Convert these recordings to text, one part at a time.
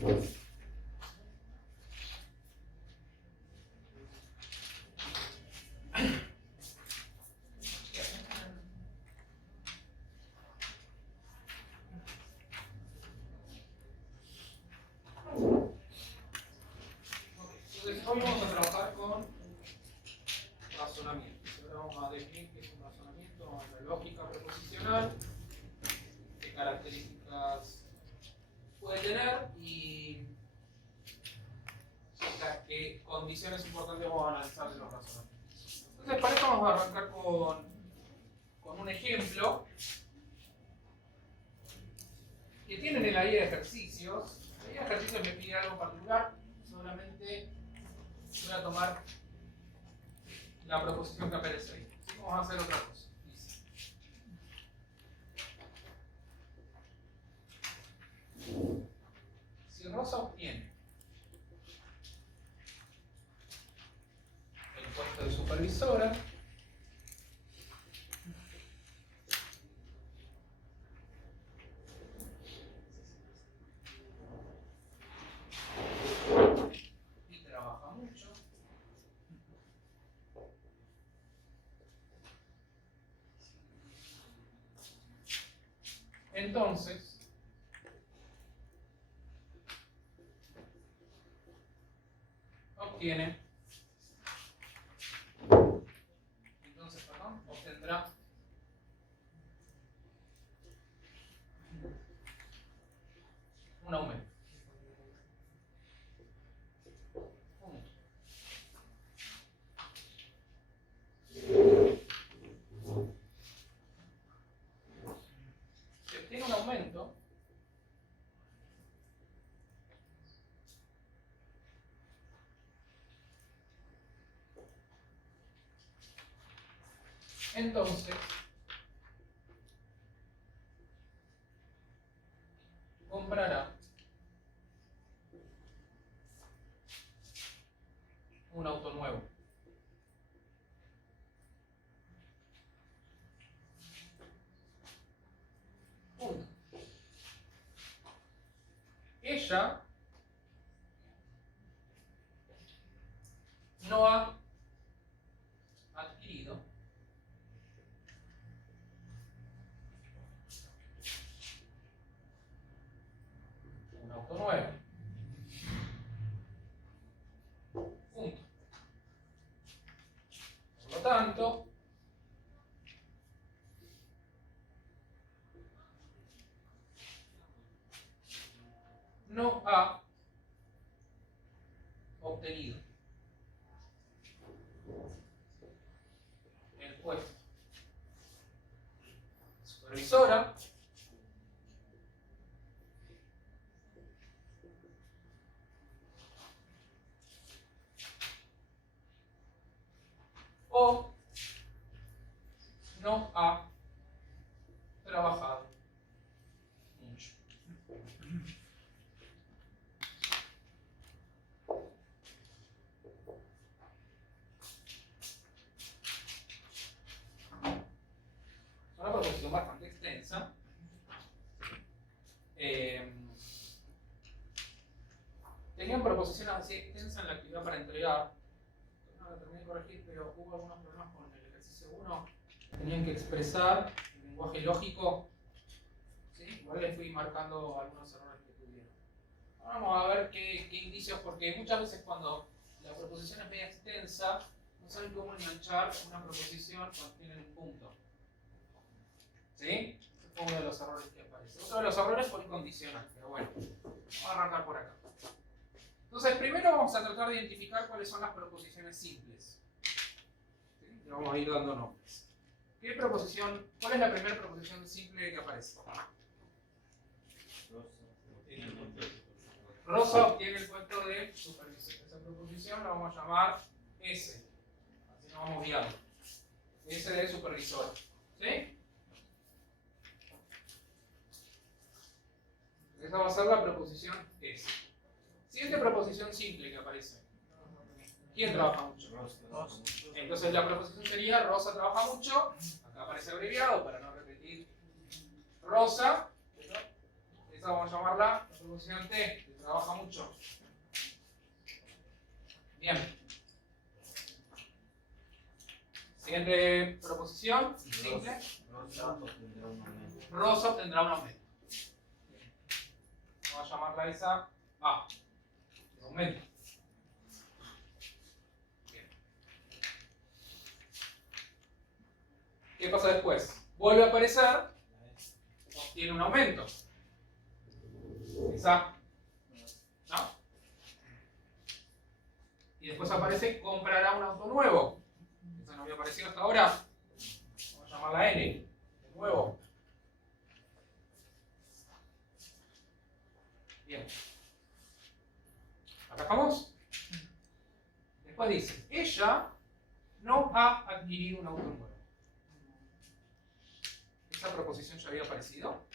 Entonces, hoy vamos a trabajar con razonamiento. Ahora vamos a definir qué es un razonamiento, la lógica proposicional, qué características puede tener y qué condiciones importantes vamos a analizar de los razonamientos. Entonces, para esto vamos a arrancar con un ejemplo que tienen en la guía de ejercicios. La guía de ejercicios me pide algo particular, solamente voy a tomar la proposición que aparece ahí. ¿Sí? Vamos a hacer otra cosa. Dice: si Rosa obtiene el puesto de supervisora, y trabaja mucho, entonces obtendrá un aumento. Si obtiene un aumento, entonces comprará un auto nuevo. Punto. Ella no ha adquirido un auto nuevo. Punto. Por lo tanto, no ha obtenido el puesto de supervisora o no ha trabajado mucho. Es una proposición bastante extensa. Tenían proposiciones así extensas en la actividad para entregar. No la terminé de corregir, pero hubo algunos problemas con el ejercicio 1. Tenían que expresar en lenguaje lógico. ¿Sí? Igual les fui marcando algunos errores que tuvieron. Ahora vamos a ver qué indicios, porque muchas veces cuando la proposición es media extensa, no saben cómo enganchar una proposición cuando tienen un punto. ¿Sí? Ese fue uno de los errores que aparece. Otro de los errores fue el condicional, pero bueno, vamos a arrancar por acá. Entonces, primero vamos a tratar de identificar cuáles son las proposiciones simples. ¿Sí? Le vamos a ir dando nombres. ¿Cuál es la primera proposición simple que aparece? Rosa obtiene el puesto de supervisor. Esa proposición la vamos a llamar S. Así nos vamos guiando. S de supervisor. ¿Sí? Esa va a ser la proposición S. Siguiente proposición simple que aparece. ¿Quién trabaja mucho? Rosa. Entonces la proposición sería Rosa trabaja mucho. Acá aparece abreviado para no repetir. Rosa Esa vamos a llamarla la proposición T, que trabaja mucho. Bien. Siguiente proposición, simple. Rosa obtendrá un aumento. Vamos a llamarla esa A. Aumento. Bien. ¿Qué pasa después? Vuelve a aparecer, obtiene un aumento. Esa. ¿No? Y después aparece, comprará un auto nuevo. Esa no había aparecido hasta ahora. Vamos a llamarla N. De nuevo. Bien. ¿Acá estamos? Después dice, ella no ha adquirido un auto nuevo. ¿Esa proposición ya había aparecido?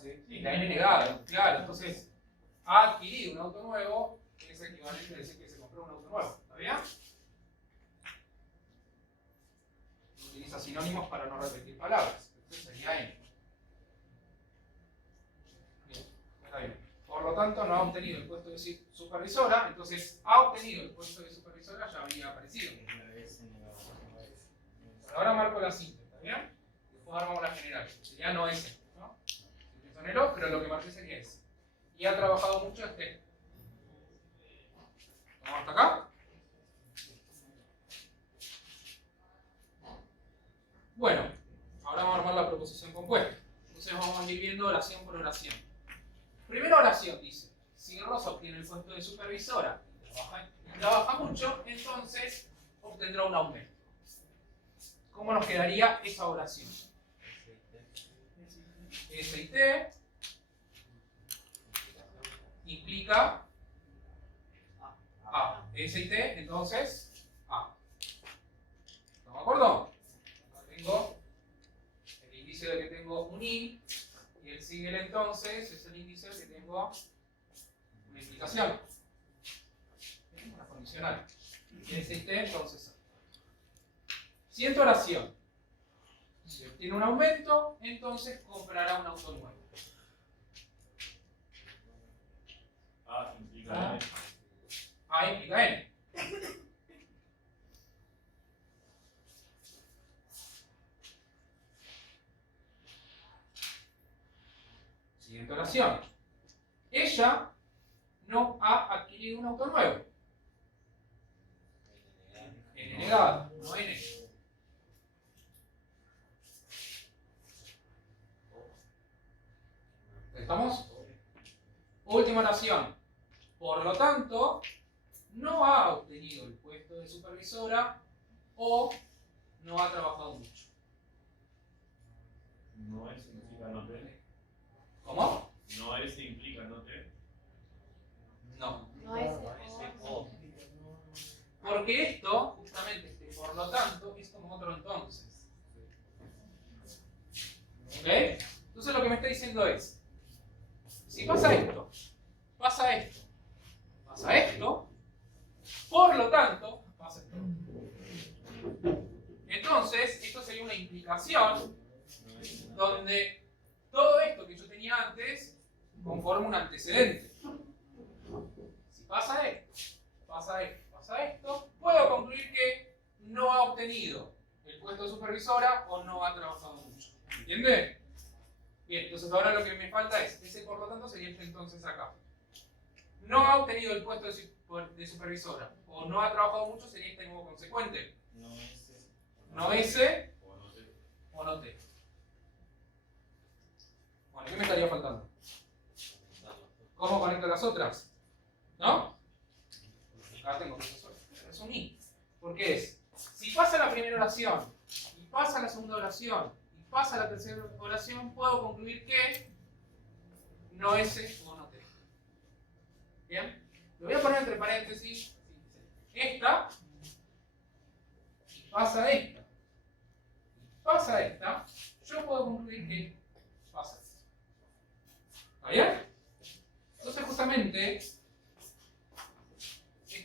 Sí, la N negada, claro. Entonces, ha adquirido un auto nuevo es equivalente a decir que se compró un auto nuevo. ¿Está bien? Utiliza sinónimos para no repetir palabras. Entonces sería N. Bien, está bien. Por lo tanto, no ha obtenido el puesto de supervisora. Entonces, ha obtenido el puesto de supervisora, ya había aparecido. Ahora marco la simple, ¿está bien? Después armamos la general. Sería no S, ¿no? Sonero, pero lo que marqué sería S. Y ha trabajado mucho este. ¿Vamos hasta acá? Bueno, ahora vamos a armar la proposición compuesta. Entonces vamos a ir viendo oración por oración. Primera oración dice, si Rosa obtiene el puesto de supervisora y trabaja mucho, entonces obtendrá un aumento. ¿Cómo nos quedaría esa oración? S y T implica A. S y T, entonces A. ¿Estamos de acuerdo? Acá tengo el índice de que tengo un I y el sigue el entonces es el índice de que tengo una implicación. Una condicional. S y T, entonces A. Siguiente oración. Si obtiene un aumento, entonces comprará un auto nuevo. A implica N. A implica N. Siguiente oración. Ella no ha adquirido un auto nuevo. N negada, no N. ¿Estamos? Última oración. Por lo tanto, no ha obtenido el puesto de supervisora o no ha trabajado mucho. No es implica no T. ¿Cómo? No es implica no T. No. No es O. Porque esto, justamente, por lo tanto, es como otro entonces. ¿Ok? Entonces lo que me está diciendo es, si pasa esto, pasa esto, pasa esto, por lo tanto, pasa esto. Entonces, esto sería una implicación donde todo esto que yo tenía antes conforma un antecedente. Si pasa esto, pasa esto, pasa esto, puedo concluir que no ha obtenido el puesto de supervisora o no ha trabajado mucho. ¿Entiende? Bien, entonces ahora lo que me falta es, ese por lo tanto sería este entonces acá. No ha obtenido el puesto de supervisora o no ha trabajado mucho sería este nuevo consecuente. No es ese. No ese O no T. o no T. Bueno, ¿qué me estaría faltando? ¿Cómo conecto las otras? ¿No? Acá tengo que es un I. Porque es, si pasa la primera oración, y pasa la segunda oración, y pasa la tercera oración, puedo concluir que no S o no T. ¿Bien? Lo voy a poner entre paréntesis. Esta, y pasa esta, y pasa esta, yo puedo concluir que pasa esto. ¿Está bien? Entonces justamente este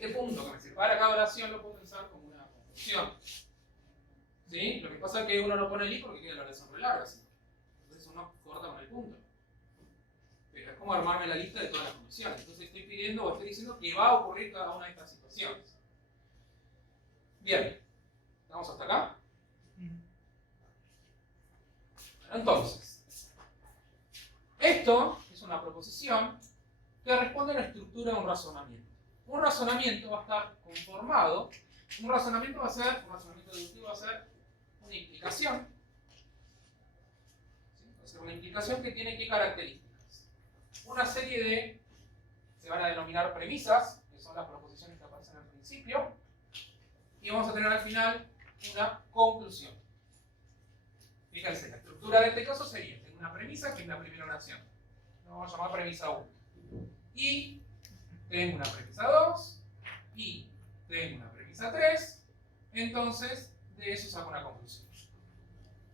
punto que me separa cada oración lo puedo pensar como una conclusión. ¿Sí? Lo que pasa es que uno no pone el I porque queda la oración muy larga. ¿Sí? Entonces uno corta con el punto. cómo armarme la lista de todas las condiciones. Entonces estoy pidiendo o estoy diciendo que va a ocurrir cada una de estas situaciones. Bien, ¿estamos hasta acá? Entonces, esto es una proposición que responde a la estructura de un razonamiento. Un razonamiento va a estar conformado, un razonamiento deductivo va a ser una implicación. ¿Sí? Va a ser una implicación que tiene ¿qué características? Una serie de, se van a denominar premisas, que son las proposiciones que aparecen al principio, y vamos a tener al final una conclusión. Fíjense, la estructura de este caso sería, tengo una premisa que es la primera oración, la vamos a llamar premisa 1, y tengo una premisa 2, y tengo una premisa 3, entonces de eso saco una conclusión.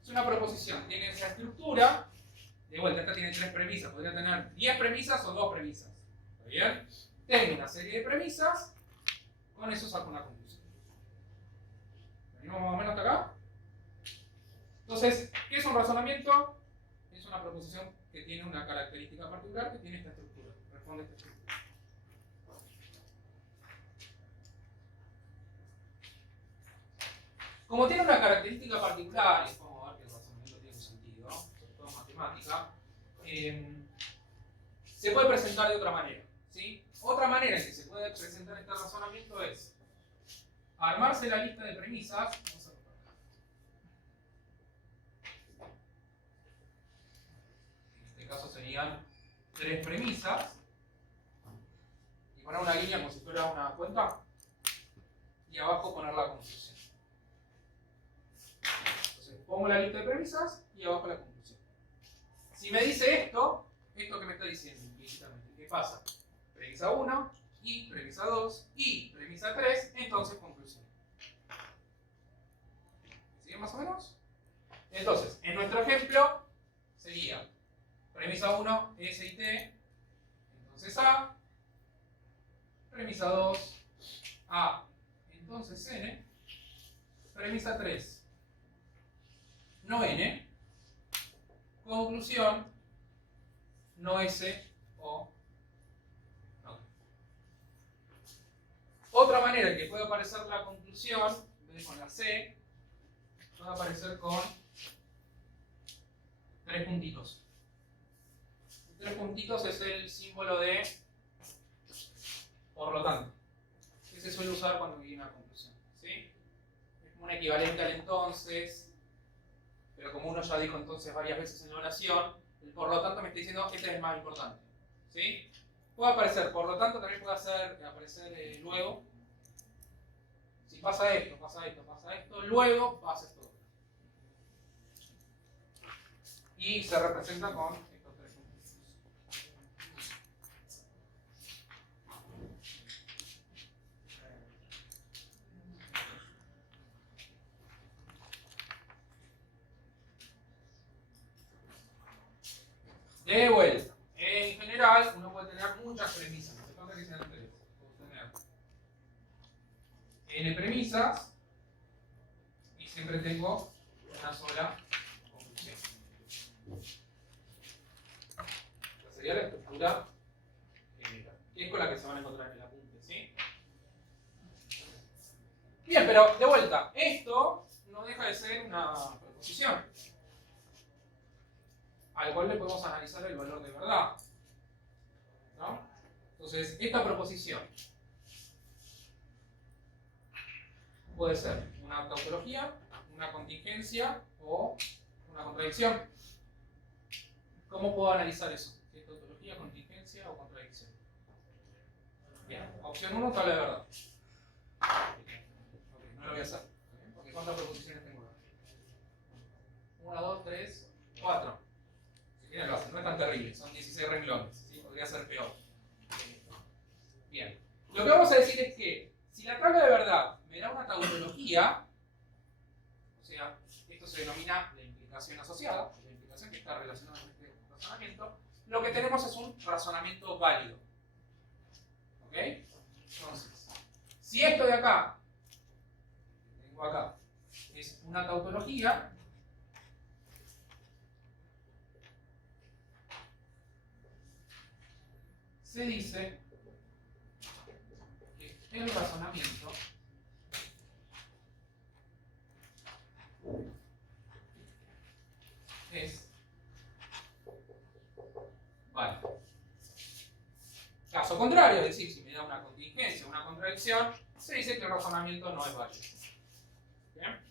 Es una proposición, tiene esa estructura, de vuelta, esta tiene 3 premisas, podría tener 10 premisas o 2 premisas, ¿está bien? Tengo una serie de premisas, con eso saco una conclusión. ¿Venimos más o menos hasta acá? Entonces, ¿qué es un razonamiento? Es una proposición que tiene una característica particular que tiene esta estructura, responde a esta estructura. Como tiene una característica particular, y vamos a ver que el razonamiento tiene un sentido, sobre todo en matemática, se puede presentar de otra manera. ¿Sí? Otra manera en que se puede presentar este razonamiento es armarse la lista de premisas. Vamos a ver acá. En este caso serían 3 premisas. Y poner una línea como si fuera una cuenta. Y abajo poner la conclusión. Entonces pongo la lista de premisas y abajo la conclusión. Si me dice esto que me está diciendo implícitamente, ¿qué pasa? Premisa 1, y premisa 2, y premisa 3, entonces conclusión. ¿Sigue más o menos? Entonces, en nuestro ejemplo sería premisa 1, S y T, entonces A, premisa 2, A, entonces N, premisa 3, no N, conclusión, no S o no. Otra manera en que puede aparecer la conclusión, en vez de con la C, puede aparecer con 3 puntitos. 3 puntitos es el símbolo de por lo tanto, que se suele usar cuando viene una conclusión. ¿Sí? Es como un equivalente al entonces, pero como uno ya dijo entonces varias veces en la oración, el por lo tanto me está diciendo este es el más importante. ¿Sí? Puede aparecer por lo tanto, también puede aparecer luego. Si pasa esto, pasa esto, pasa esto, luego pasa esto. Y se representa con estos 3 puntos. De vuelta. En general, uno puede tener muchas premisas. No se falta que sean 3. Puedo tener n premisas y siempre tengo una sola conclusión. Esta sería la estructura general, que es con la que se van a encontrar en el apunte. ¿Sí? Bien, pero de vuelta, esto no deja de ser una proposición, al cual le podemos analizar el valor de verdad. ¿No? Entonces, esta proposición puede ser una tautología, una contingencia o una contradicción. ¿Cómo puedo analizar eso? Si es tautología, contingencia o contradicción. Bien, opción 1, tabla de verdad. Okay, no lo voy a hacer. Porque ¿cuántas proposiciones tengo acá? 1, 2, 3, 4. Si quieren lo hacen, no es tan terrible, son 16 renglones. ¿Sí? Podría ser peor. Bien. Lo que vamos a decir es que si la tabla de verdad me da una tautología, o sea, esto se denomina la implicación asociada, la implicación que está relacionada con este razonamiento, lo que tenemos es un razonamiento válido. ¿Ok? Entonces, si esto de acá, que tengo acá, es una tautología, se dice que el razonamiento es válido. Caso contrario, es decir, si me da una contingencia, una contradicción, se dice que el razonamiento no es válido. ¿Bien?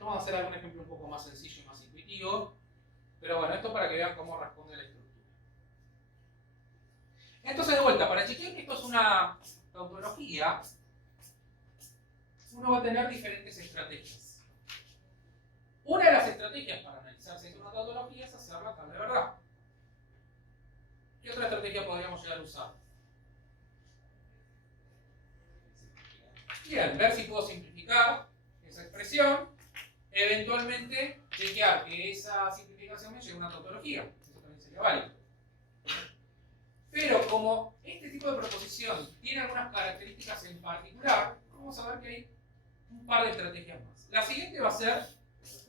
Vamos a hacer algún ejemplo un poco más sencillo y más intuitivo, pero bueno, esto para que vean cómo responde la estructura. Entonces, de vuelta, para chequear que esto es una tautología, uno va a tener diferentes estrategias. Una de las estrategias para analizar si es una tautología es hacerla tal de verdad. ¿Qué otra estrategia podríamos llegar a usar? Bien, ver si puedo simplificar esa expresión, eventualmente chequear que esa simplificación me lleve a una tautología. Eso también sería válido. Pero como este tipo de proposición tiene algunas características en particular, vamos a ver que hay un par de estrategias más. La siguiente va a ser,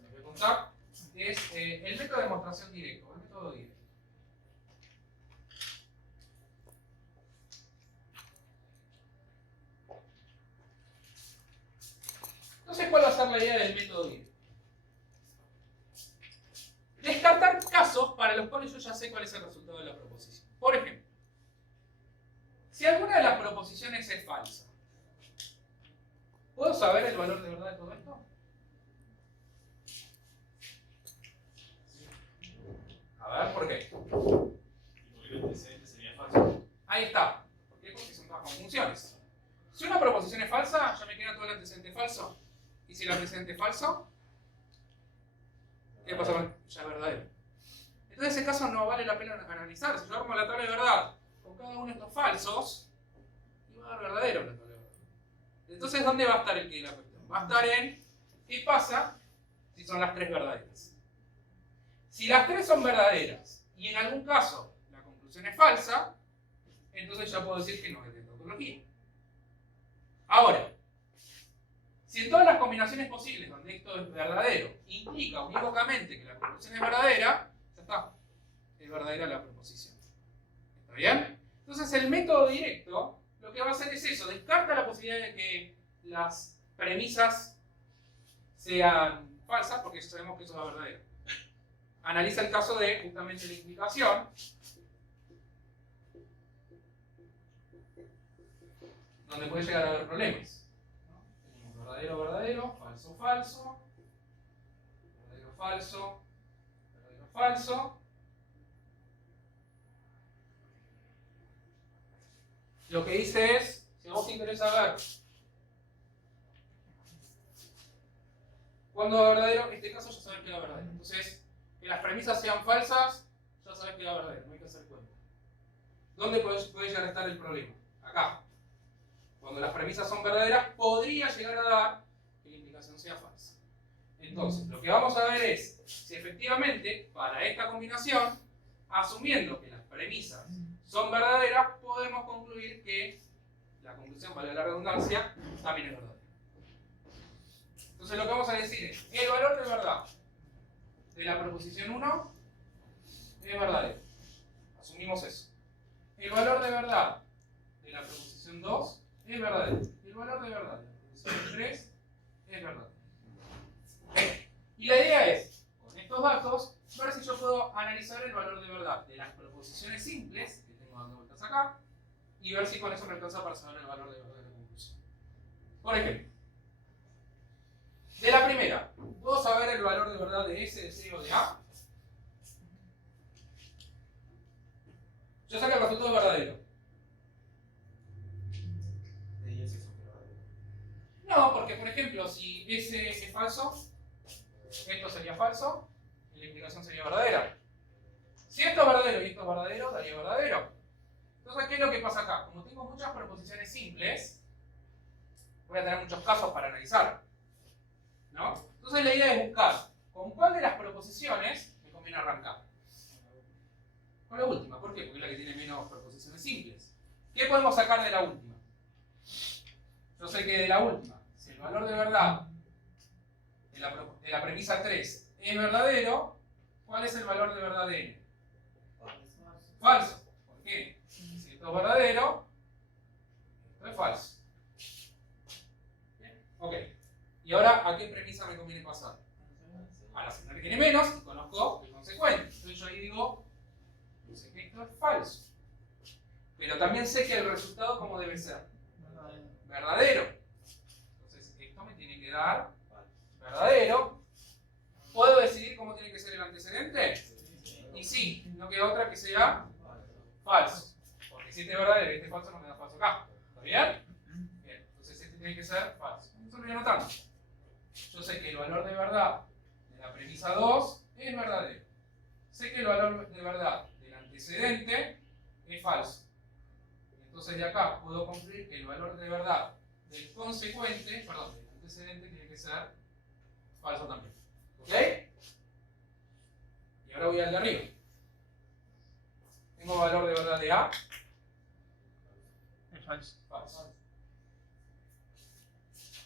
lo que les voy a contar, es el método de demostración directo, el método directo. Entonces, ¿cuál va a ser la idea del método directo? Descartar casos para los cuales yo ya sé cuál es el resultado de la proposición. Por ejemplo, si alguna de las proposiciones es falsa, ¿puedo saber el valor de verdad de todo esto? A ver, ¿por qué? Porque el antecedente sería falso. Ahí está. ¿Por qué? Porque son todas conjunciones. Si una proposición es falsa, ya me queda todo el antecedente falso. Y si el antecedente es falso, ¿qué pasa con ya es verdadero? Entonces, en ese caso no vale la pena analizar. Si yo armo la tabla de verdad con cada uno de estos falsos, y va a dar verdadero la tabla de verdad. Entonces, ¿dónde va a estar el quid de la cuestión? Va a estar en ¿qué pasa si son las tres verdaderas? Si las tres son verdaderas y en algún caso la conclusión es falsa, entonces ya puedo decir que no es de tautología. Ahora, si en todas las combinaciones posibles donde esto es verdadero implica unívocamente que la conclusión es verdadera, ya está, es verdadera la proposición. ¿Está bien? Entonces el método directo lo que va a hacer es eso, descarta la posibilidad de que las premisas sean falsas, porque sabemos que eso es verdadero. Analiza el caso de justamente la implicación, donde puede llegar a haber problemas. ¿No? Tenemos verdadero, verdadero, falso, falso, verdadero, falso, verdadero, falso. Lo que dice es, si a vos te interesa ver cuándo va verdadero, en este caso ya sabes que va verdadero. Entonces, que las premisas sean falsas, ya sabes que va verdadero, no hay que hacer cuenta. ¿Dónde puede llegar a estar el problema? Acá. Cuando las premisas son verdaderas, podría llegar a dar que la implicación sea falsa. Entonces, lo que vamos a ver es si efectivamente, para esta combinación, asumiendo que las premisas son verdaderas, podemos concluir que la conclusión, valga la redundancia, también es verdadera. Entonces, lo que vamos a decir es, el valor de verdad de la proposición 1 es verdadero. Asumimos eso. El valor de verdad de la proposición 2 es verdadero. El valor de verdad de la proposición 3 es verdadero. Y la idea es, con estos datos, ver si yo puedo analizar el valor de verdad de las proposiciones simples, que tengo dando vueltas acá, y ver si con eso me alcanza para saber el valor de verdad de la conclusión. Por ejemplo, de la primera, ¿puedo saber el valor de verdad de S, de C o de A? Yo sé que el resultado es verdadero. De S son verdaderos. No, porque por ejemplo, si S es falso, esto sería falso y la implicación sería verdadera. Si esto es verdadero y esto es verdadero, daría verdadero. Entonces, ¿qué es lo que pasa acá? Como tengo muchas proposiciones simples, voy a tener muchos casos para analizar, ¿no? Entonces la idea es buscar con cuál de las proposiciones me conviene arrancar. Con la última. ¿Por qué? Porque es la que tiene menos proposiciones simples. ¿Qué podemos sacar de la última? Yo sé que de la última, si el valor de verdad de la premisa 3 es verdadero, ¿Cuál es el valor de verdad de n? Falso. ¿Por qué? Si esto es verdadero, esto es falso. Bien. Ok. Y ahora, ¿a qué premisa me conviene pasar? A la segunda que tiene menos y conozco el consecuente. Entonces yo ahí digo, yo sé que esto es falso. Pero también sé que el resultado, ¿cómo debe ser? Verdadero. Entonces esto me tiene que dar verdadero. ¿Puedo decidir cómo tiene que ser el antecedente? Y sí, no queda otra que sea falso. Porque si este es verdadero y este es falso, no me da falso acá. ¿Está bien? Bien, entonces este tiene que ser falso. Eso lo voy anotando. Yo sé que el valor de verdad de la premisa 2 es verdadero. Sé que el valor de verdad del antecedente es falso. Entonces de acá puedo concluir que el valor de verdad del consecuente, perdón, del antecedente tiene que ser falso también. ¿Ok? Y ahora voy al de arriba. Tengo valor de verdad de A. Es falso. Falso.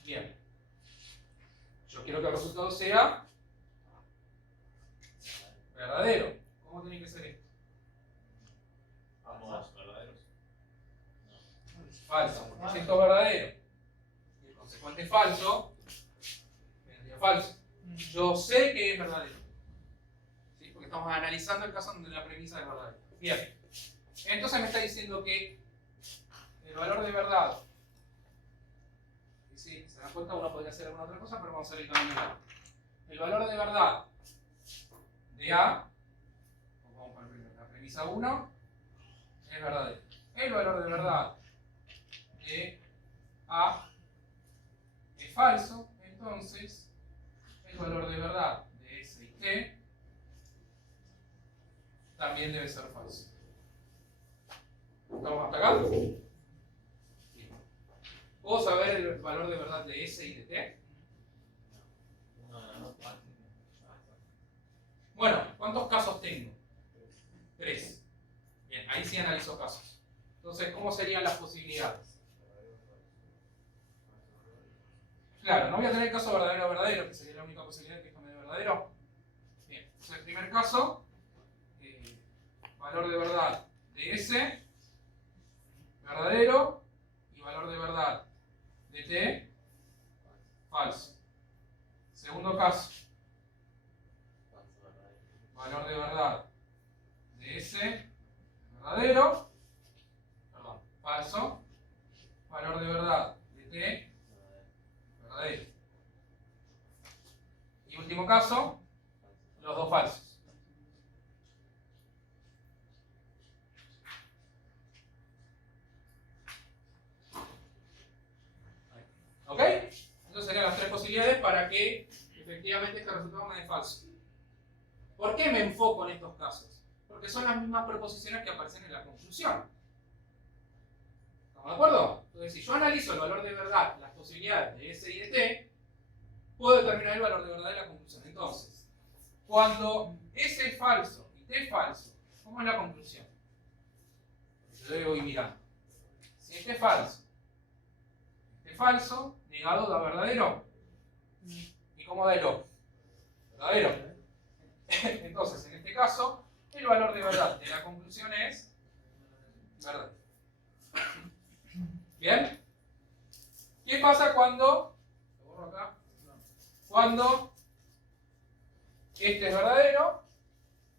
Bien. Yo quiero que el resultado sea verdadero. ¿Cómo tiene que ser esto? Ambos verdaderos. Falso. Porque si esto es verdadero y el consecuente es falso, vendría falso. Yo sé que es verdadero. ¿Sí? Porque estamos analizando el caso donde la premisa es verdadera. Bien. Entonces me está diciendo que el valor de verdad, y si se dan cuenta uno podría hacer alguna otra cosa, pero vamos a hacer el camino. El valor de verdad de A, vamos por la premisa 1, es verdadero. El valor de verdad de A es falso, entonces el valor de verdad de S y T también debe ser falso. ¿Estamos hasta acá? Bien. ¿Puedo saber el valor de verdad de S y de T? Bueno, ¿cuántos casos tengo? 3. Bien, ahí sí analizo casos. Entonces, ¿cómo serían las posibilidades? Claro, no voy a tener el caso verdadero verdadero, que sería la única posibilidad que esto me dé verdadero. Bien, entonces el primer caso, valor de verdad de S, verdadero, y valor de verdad de T, falso. Segundo caso, valor de verdad de S, verdadero, perdón, falso, valor de verdad de T, verdadero. Y último caso, los dos falsos. ¿Ok? Esas serían las 3 posibilidades para que efectivamente este resultado me dé falso. ¿Por qué me enfoco en estos casos? Porque son las mismas proposiciones que aparecen en la conclusión. ¿Estamos de acuerdo? Entonces, si yo analizo el valor de verdad, las posibilidades de S y de T, puedo determinar el valor de verdad de la conclusión. Entonces, cuando S es falso y T es falso, ¿cómo es la conclusión? Yo voy mirando. Si este es falso, negado da verdadero. ¿Y cómo da el otro? Verdadero. Entonces, en este caso, el valor de verdad de la conclusión es verdadero. ¿Bien? ¿Qué pasa cuando, lo borro acá, cuando este es verdadero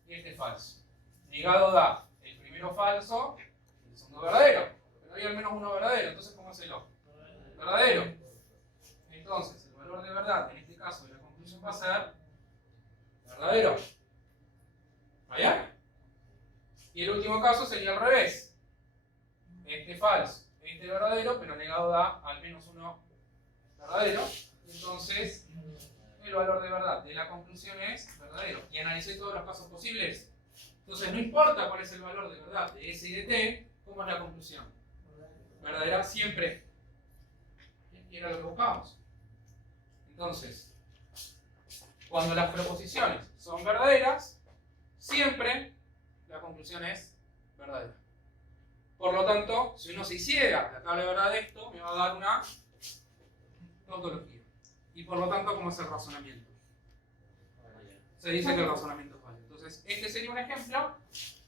y este es falso? Negado da el primero falso y el segundo verdadero. Pero hay al menos uno verdadero, entonces ¿cómo es el otro? Verdadero. Entonces, el valor de verdad, en este caso de la conclusión, va a ser verdadero. ¿Está bien? Y el último caso sería al revés. Este falso, este verdadero, pero negado da al menos uno verdadero. Entonces, el valor de verdad de la conclusión es verdadero. Y analicé todos los casos posibles. Entonces, no importa cuál es el valor de verdad de S y de T, ¿cómo es la conclusión? Verdadera siempre. Y era lo que buscábamos. Entonces, cuando las proposiciones son verdaderas, siempre la conclusión es verdadera. Por lo tanto, si uno se hiciera la tabla de verdad de esto, me va a dar una tautología. Y por lo tanto, ¿cómo es el razonamiento? Se dice que el razonamiento es válido. Entonces, Entonces, este sería un ejemplo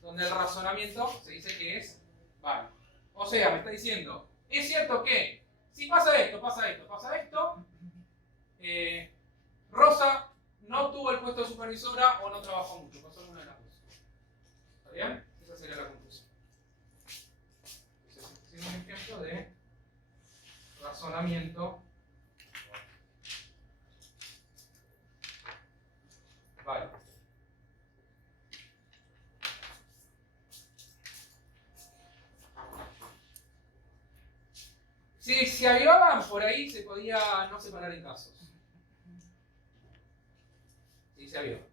donde el razonamiento se dice que es válido. O sea, me está diciendo, es cierto que si pasa esto, pasa esto, pasa esto, Rosa no tuvo el puesto de supervisora o no trabajó mucho, pasó alguna de las dos. ¿Está bien? Esa sería la conclusión. Entonces, este es un ejemplo de razonamiento válido. Si se avivaban, por ahí se podía no separar en casos. Si se avivaban.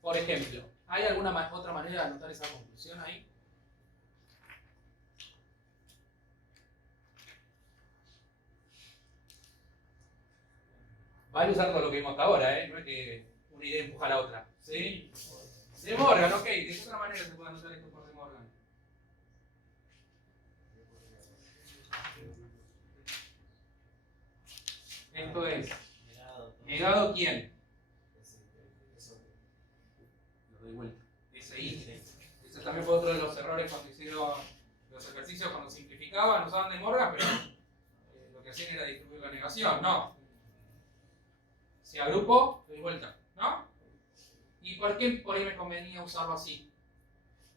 Por ejemplo, ¿hay alguna otra manera de anotar esa conclusión ahí? Vale usar todo lo que vimos hasta ahora, no es que una idea empuja a la otra. ¿Sí? De Morgan, ok. ¿De qué otra manera se puede anotar esto por De Morgan? Esto es negado quién. Lo doy vuelta. SI. Ese también fue otro de los errores cuando hicieron los ejercicios, cuando simplificaban, usaban De Morgan, pero lo que hacían era distribuir la negación. No. Si agrupo, doy vuelta. ¿No? ¿Y por qué por ahí me convenía usarlo así?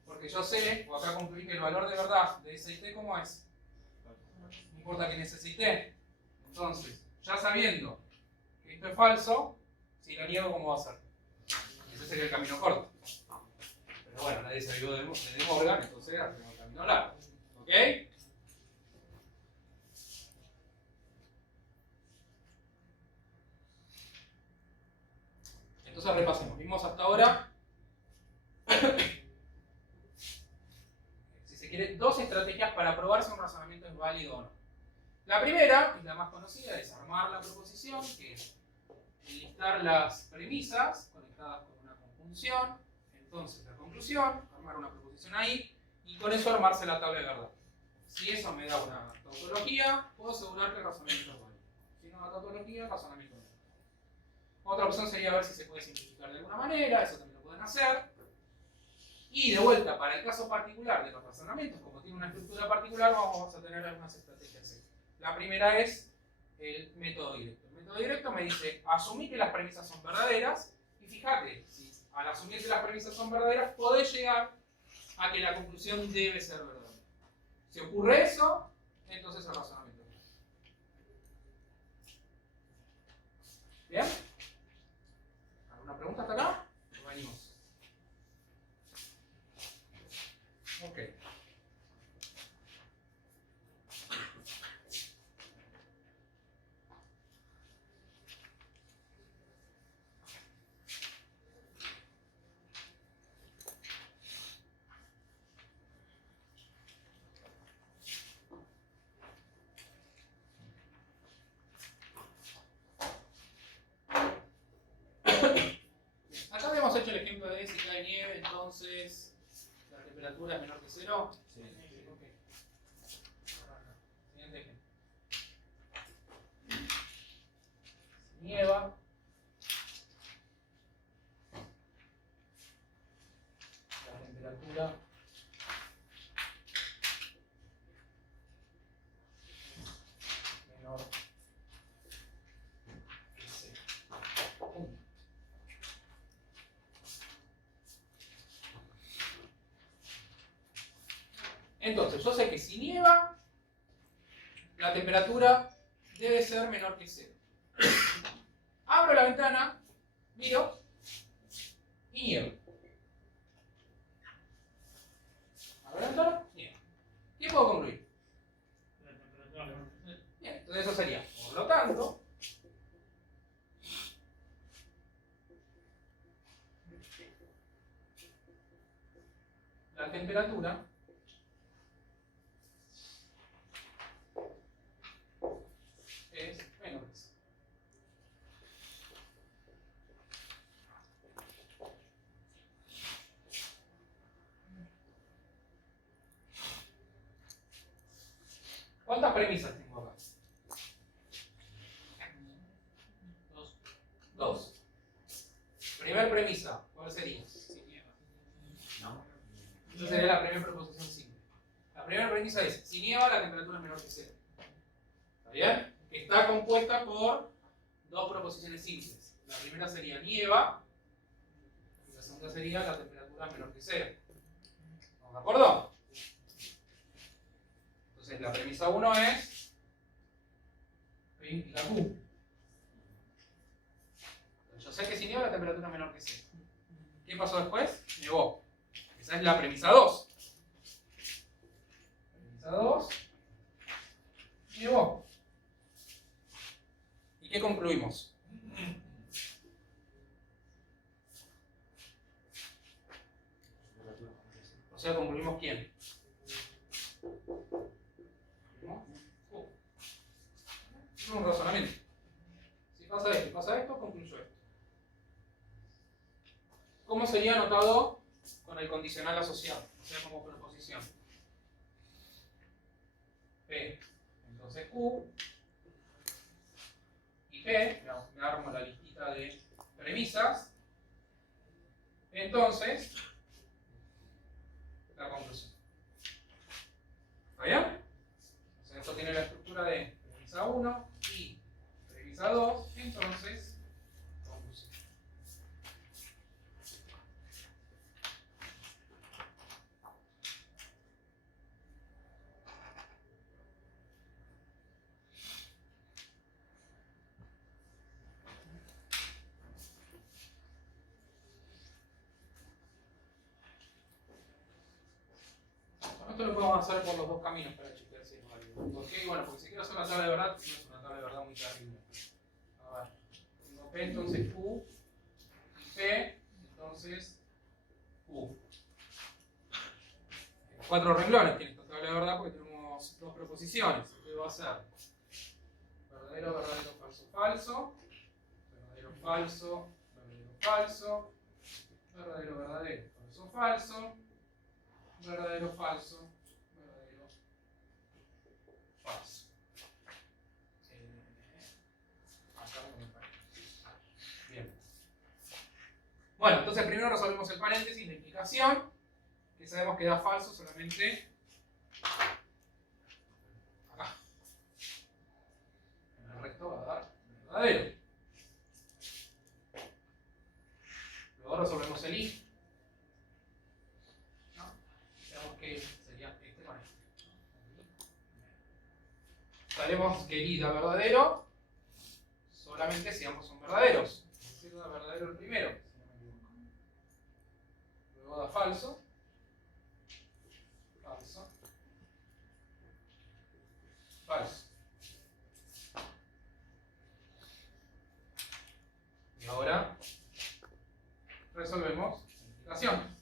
Porque yo sé, o acá concluí que el valor de verdad de SIT, ¿cómo es? No importa que necesite. Entonces, ya sabiendo que esto es falso, si lo niego, ¿cómo va a ser? Ese sería el camino corto. Pero bueno, nadie se avivó de Morgan, entonces hacemos el camino largo. ¿Ok? Entonces repasemos. Vimos hasta ahora, si se quiere, dos estrategias para probar si un razonamiento es válido o no. La primera, y la más conocida, es armar la proposición, que es enlistar las premisas conectadas con una conjunción, entonces la conclusión, armar una proposición ahí, y con eso armarse la tabla de verdad. Si eso me da una tautología, puedo asegurar que el razonamiento es válido. Si no da tautología, el razonamiento no es válido. Otra opción sería ver si se puede simplificar de alguna manera, eso también lo pueden hacer. Y de vuelta, para el caso particular de los razonamientos, como tiene una estructura particular, vamos a tener algunas estrategias. La primera es el método directo. El método directo me dice, asumí que las premisas son verdaderas, y fíjate, si al asumir que las premisas son verdaderas, podés llegar a que la conclusión debe ser verdadera. Si ocurre eso, entonces el razonamiento es válido. ¿Bien? ¿Alguna pregunta hasta acá? ¿O venimos? Ok. Acá habíamos hecho el ejemplo de si cae nieve, entonces la temperatura es menor que 0. Sí. Ok. Siguiente ejemplo. Si nieva, la temperatura es menor que 0. Punto. Entonces, yo sé que si nieva, la temperatura debe ser menor que 0. Abro la ventana, miro y nieva. Abro la ventana, nieva. ¿Qué puedo concluir? Bien, entonces eso sería, por lo tanto, la temperatura es menor que 0. ¿Cuántas premisas tengo acá? Dos. premisa, ¿cuál sería? Sin nieva. No. Esa sería la primera proposición simple. La primera premisa es, si nieva la temperatura es menor que 0. ¿Está bien? Está compuesta por dos proposiciones simples. La primera sería nieva y la segunda sería la temperatura menor que 0. ¿Estamos de acuerdo? Entonces la premisa 1 es P implica Q. Yo sé que si nieva la temperatura es menor que 0. ¿Qué pasó después? Nevó. Esa es la premisa 2. Premisa 2. Nevó. ¿Y qué concluimos? O sea, concluimos quién. ¿No? Es un razonamiento. Si pasa esto, concluyo esto. ¿Cómo sería anotado con el condicional asociado? O sea, como proposición. P. Entonces Q. Y P. Me armo la listita de premisas. Entonces, la conclusión. ¿Está bien? Entonces, esto tiene la estructura de premisa 1 y premisa 2. Entonces, conclusión. Esto lo podemos hacer por los dos caminos para chequear si es válido. ¿Por qué? Bueno, porque si quiero hacer una tabla de verdad, no es una tabla de verdad muy terrible. A ver, tengo P, entonces Q, y P, entonces Q. 4 renglones tiene esta tabla de verdad porque tenemos dos proposiciones. ¿Qué va a ser? Verdadero, verdadero, falso, falso. Verdadero, falso, verdadero, falso. Verdadero, verdadero, falso, falso. Verdadero, falso, verdadero, falso. Acá no me parece. Bien. Bueno, entonces primero resolvemos el paréntesis, la implicación, que sabemos que da falso solamente acá. En el resto va a dar verdadero. Luego resolvemos el i. Que sería este con este. Sabemos que el i da verdadero solamente si ambos son verdaderos. Es decir, da verdadero el primero, si no me equivoco. Luego da falso. Falso. Falso. Y ahora resolvemos la implicación.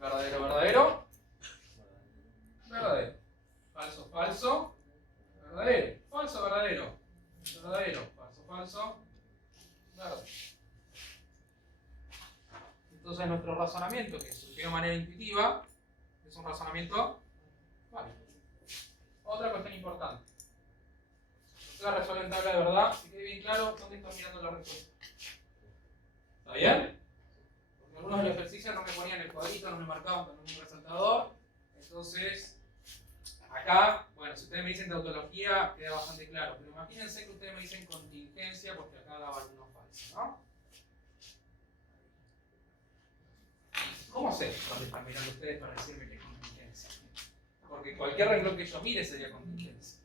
Verdadero, verdadero. Verdadero. Falso, falso. Verdadero. Falso, verdadero. Verdadero. Falso, falso. Verdadero. Entonces nuestro razonamiento, que surgió de manera intuitiva, es un razonamiento válido. Otra cuestión importante. Ustedes resuelven tabla de verdad, si quede bien claro dónde están mirando la respuesta. ¿Está bien? Algunos de los ejercicios no me ponían el cuadrito, no me marcaban con un resaltador. Entonces, acá, bueno, si ustedes me dicen tautología, queda bastante claro. Pero imagínense que ustedes me dicen contingencia, porque acá daba algunos falsos, ¿no? ¿Cómo sé dónde están mirando ustedes para decirme que es contingencia? Porque cualquier renglón que yo mire sería contingencia.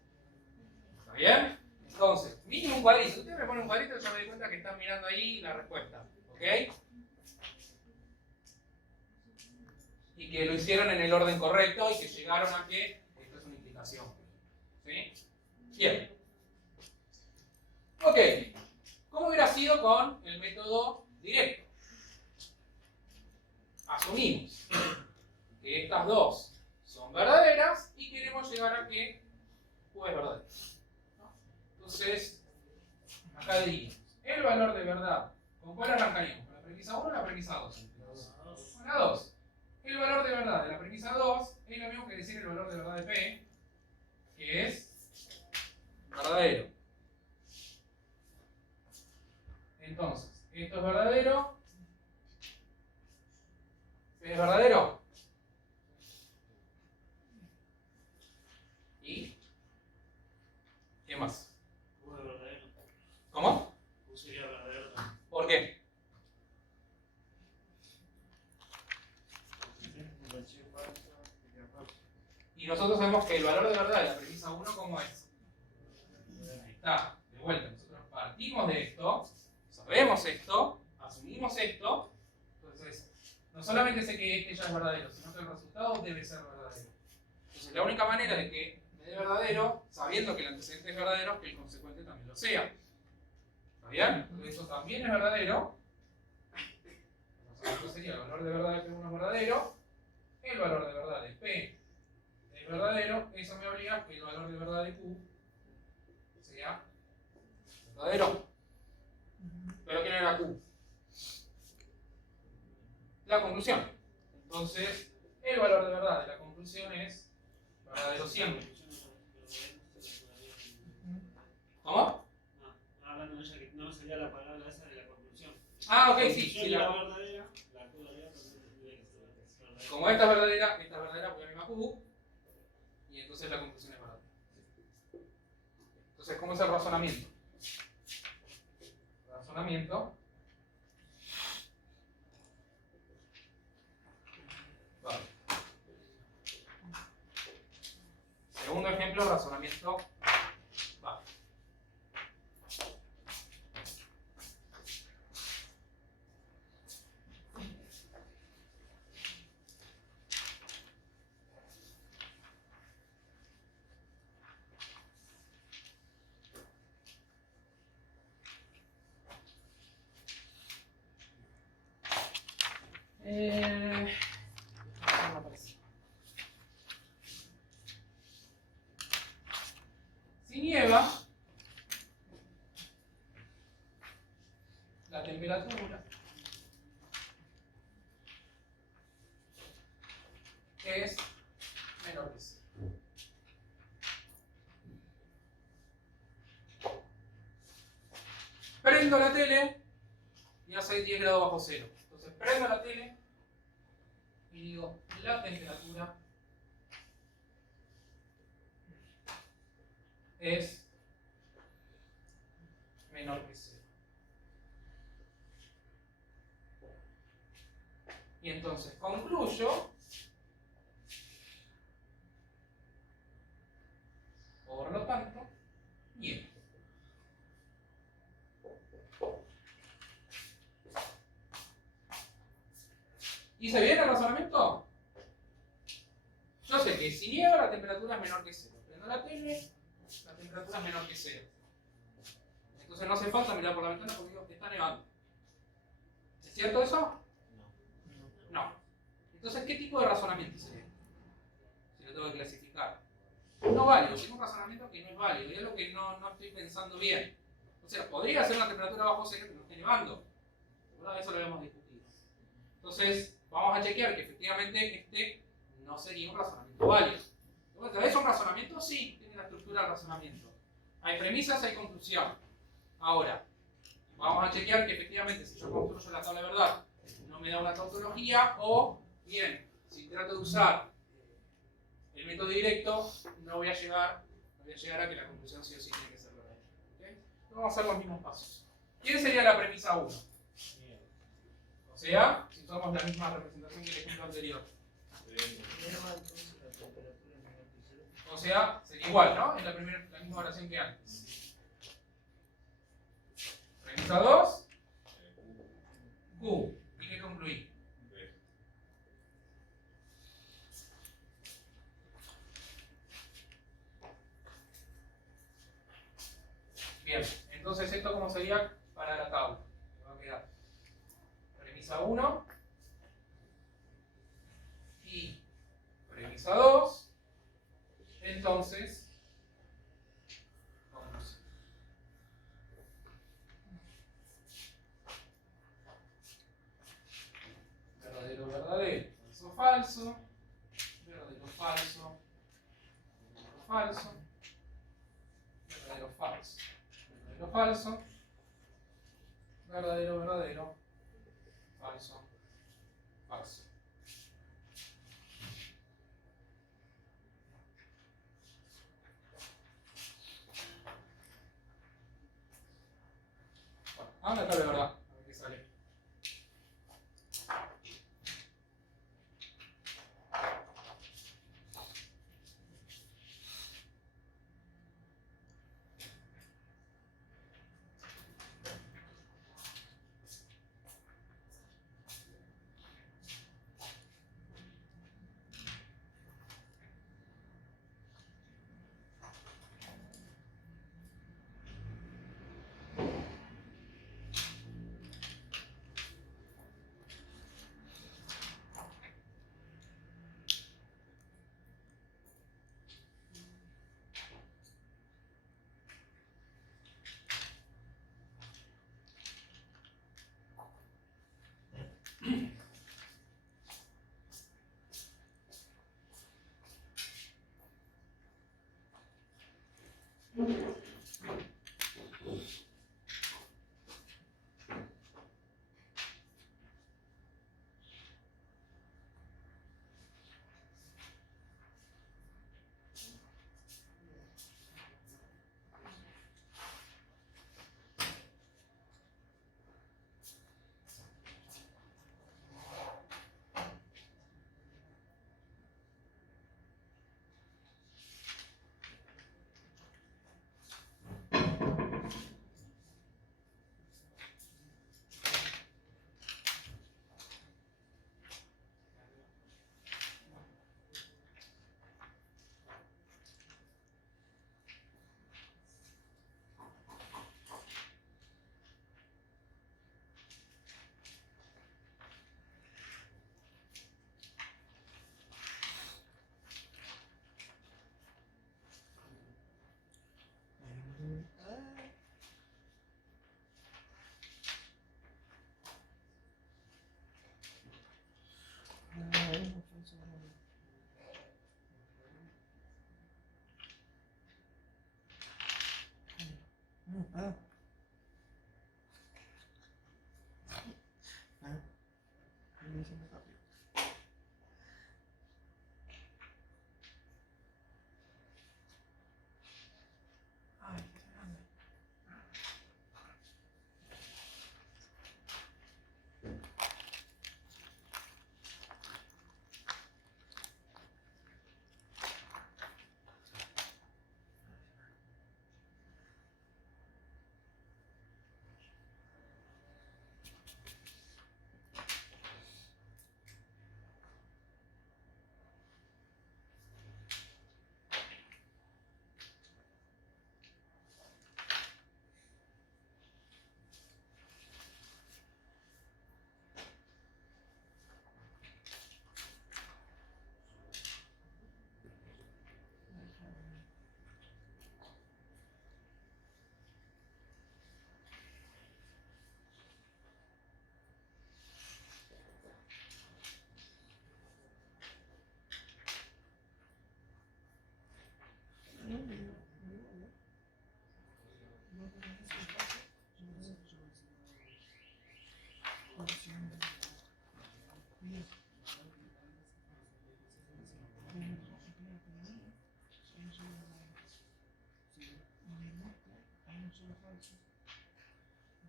¿Está bien? Entonces, mínimo un cuadrito. Si ustedes me ponen un cuadrito, yo me doy cuenta que están mirando ahí la respuesta. ¿Ok? Y que lo hicieron en el orden correcto y que llegaron a que esto es una implicación. ¿Sí? Bien. Ok. ¿Cómo hubiera sido con el método directo? Asumimos que estas dos son verdaderas y queremos llegar a que Q es verdadero. Entonces, acá diríamos, el valor de verdad, ¿con cuál arrancaríamos? ¿Con la premisa 1 o la premisa 2? Con la 2. El valor de verdad de la premisa 2 es lo mismo que decir el valor de verdad de P, que es verdadero. ¿Qué más? Uno es verdadero. ¿Cómo? Uno sería verdadero también. ¿Por qué? Y nosotros sabemos que el valor de verdad de la premisa 1, ¿cómo es? Ahí está, de vuelta. Nosotros partimos de esto, sabemos esto, asumimos esto. Entonces, no solamente sé que este ya es verdadero, sino que el resultado debe ser verdadero. Entonces, la única manera de que me dé verdadero, sabiendo que el antecedente es verdadero, es que el consecuente también lo sea. ¿Está bien? Entonces, eso también es verdadero. Entonces, sería el valor de verdad de P1 es verdadero. El valor de verdad de P es verdadero. Eso me obliga a que el valor de verdad de Q sea verdadero. ¿Pero quién era Q? La conclusión. Entonces, el valor de verdad de la conclusión es verdadero siempre. ¿Cómo? No, hablando de ella que no sería la palabra esa de la conclusión. Ah, ok, La sí. conclusión Sí, era la, verdadera, la todavía también tendría que ser verdadera. como esta es verdadera, voy a misma Q. Y entonces la conclusión es verdadera. Entonces, ¿cómo es el razonamiento? Razonamiento. Vale. Segundo ejemplo, razonamiento. Vale. No aparece. Si nieva, la temperatura es menor que 0. Prendo la tele y hace 10 grados bajo cero. Entonces prendo la tele y digo, la temperatura es menor que 0. Y entonces concluyo, por lo tanto, bien. ¿Hice bien el razonamiento? Yo sé que si nieva la temperatura es menor que 0. Prendo la tele, la temperatura es menor que 0. Entonces no hace falta mirar por la ventana porque digo que está nevando. ¿Es cierto eso? No. Entonces, ¿qué tipo de razonamiento sería? Si lo tengo que clasificar. No válido, es un razonamiento que no es válido, y es lo que no estoy pensando bien. O sea, podría ser una temperatura bajo cero que no esté nevando. Bueno, eso lo habíamos discutido. Entonces, vamos a chequear que efectivamente este no sería un razonamiento válido. ¿Es un razonamiento? Sí, tiene la estructura del razonamiento. Hay premisas, hay conclusión. Ahora, vamos a chequear que efectivamente si yo construyo la tabla de verdad no me da una tautología, o bien, si trato de usar el método directo, no voy a llegar a que la conclusión sí o sí tiene que ser verdadera. ¿Okay? Vamos a hacer los mismos pasos. ¿Quién sería la premisa 1? O sea, si usamos la misma representación que el ejemplo anterior. O sea, sería igual, ¿no? Es la misma oración que antes. Premisa 2. Q. ¿Y qué concluí? Bien, entonces esto cómo sería para la tabla. Me va a quedar premisa 1 y premisa 2. Entonces, conclusión. Verdadero, verdadero, falso, falso, verdadero, falso, falso, verdadero, falso, verdadero, falso, verdadero, verdadero, falso, falso.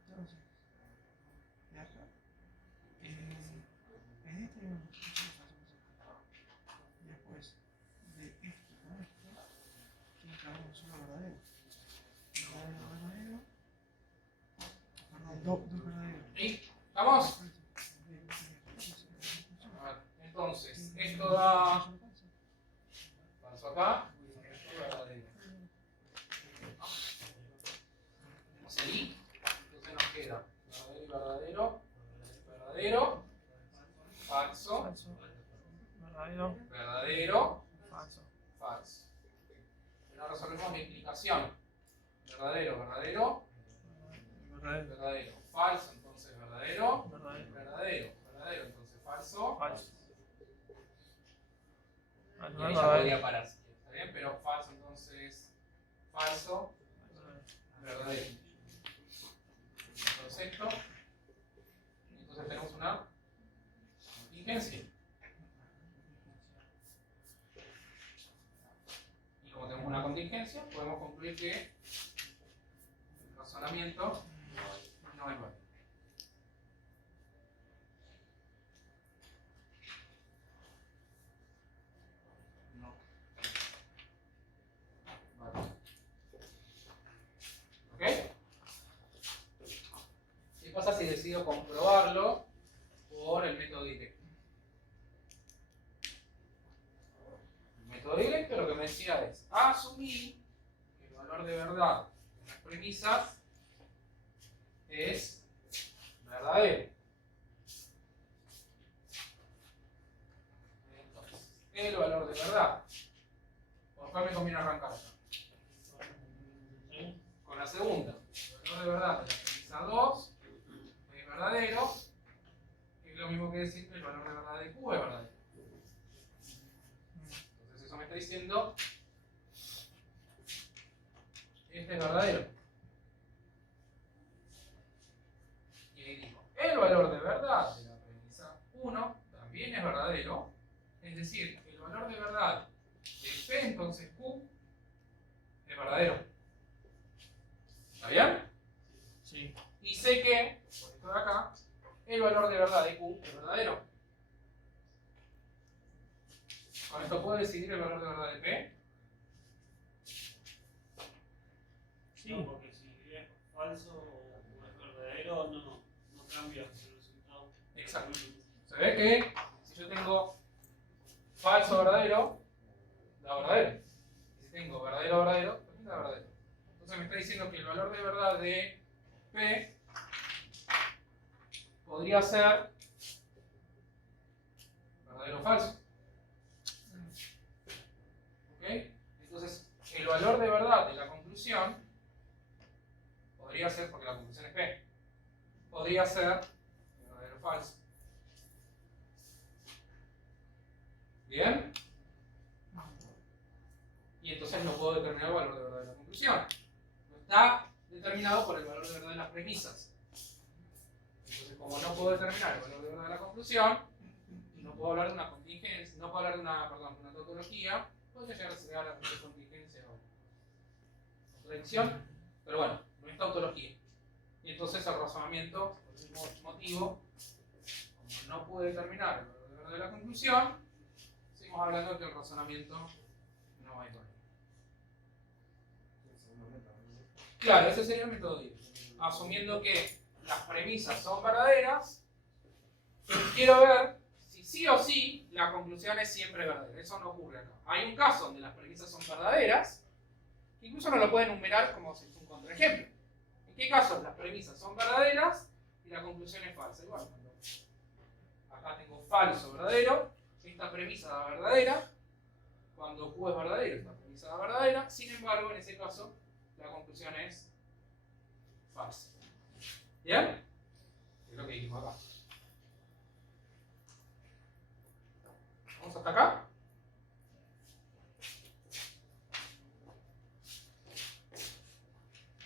Entonces, de acá, en este hay un y después de esto con esto, tiene que haber un solo verdadero. Verdadero, perdón, dos verdaderos. ¿Sí? ¿Vamos? Entonces, esto da falso acá, esto verdadero. ¿Sí? Entonces nos queda verdadero, verdadero, falso, Falso, verdadero, verdadero, falso. falso. Ahora resolvemos la implicación. Verdadero, verdadero, Verdadero, verdadero. Falso, entonces verdadero, verdadero, verdadero, verdadero, entonces falso. falso. Y ahí ya podría parar si quiere, ¿está bien? Pero falso, entonces falso, verdadero. Entonces esto, entonces tenemos una contingencia. Y como tenemos una contingencia, podemos concluir que el razonamiento no es válido. No. Vale. ¿Ok? ¿Qué pasa si decido comprobarlo por el método directo? El método directo lo que me decía es asumir que el valor de verdad de las premisas es verdadero. Entonces, el valor de verdad. ¿Por cuál me conviene arrancar? Con la segunda. El valor de verdad de la premisa 2 es verdadero, que es lo mismo que decir que el valor de verdad de Q es verdadero. Entonces eso me está diciendo este es verdadero. Y ahí digo, el valor de verdad de la premisa 1 también es verdadero. Es decir, el valor de verdad de P entonces Q es verdadero. ¿Está bien? Sí. Y sé que, por esto de acá, el valor de verdad de Q es verdadero. Con esto puedo decidir el valor de verdad de P. Sí, porque si es falso o es verdadero, no cambia el resultado. Exacto. Se ve que si yo tengo falso verdadero, da verdadero. Y si tengo verdadero verdadero, también da verdadero. Entonces me está diciendo que el valor de verdad de P podría ser verdadero o falso. ¿Ok? Entonces, el valor de verdad de la conclusión podría ser, porque la conclusión es P, podría ser verdadero o falso. ¿Bien? Y entonces no puedo determinar el valor de verdad de la conclusión. No está determinado por el valor de verdad de las premisas. Entonces, como no puedo determinar el valor de verdad de la conclusión, y no puedo hablar de una contingencia, no puedo hablar de una tautología, podría llegar a ser la contingencia o contradicción, pero bueno, no es tautología. Y entonces el razonamiento, por el mismo motivo, como no pude determinar el valor de verdad de la conclusión, seguimos hablando de que el razonamiento no es válido. Claro, ese sería el método 10. Asumiendo que las premisas son verdaderas, quiero ver si sí o sí la conclusión es siempre verdadera. Eso no ocurre acá. Hay un caso donde las premisas son verdaderas, que incluso no lo pueden enumerar como si fuera un contraejemplo. ¿En qué casos las premisas son verdaderas y la conclusión es falsa? Igual, acá tengo falso, verdadero, esta premisa da verdadera, cuando Q es verdadero, esta premisa da verdadera, sin embargo, en ese caso, la conclusión es falsa. ¿Bien? Es lo que dijimos acá. ¿Vamos hasta acá?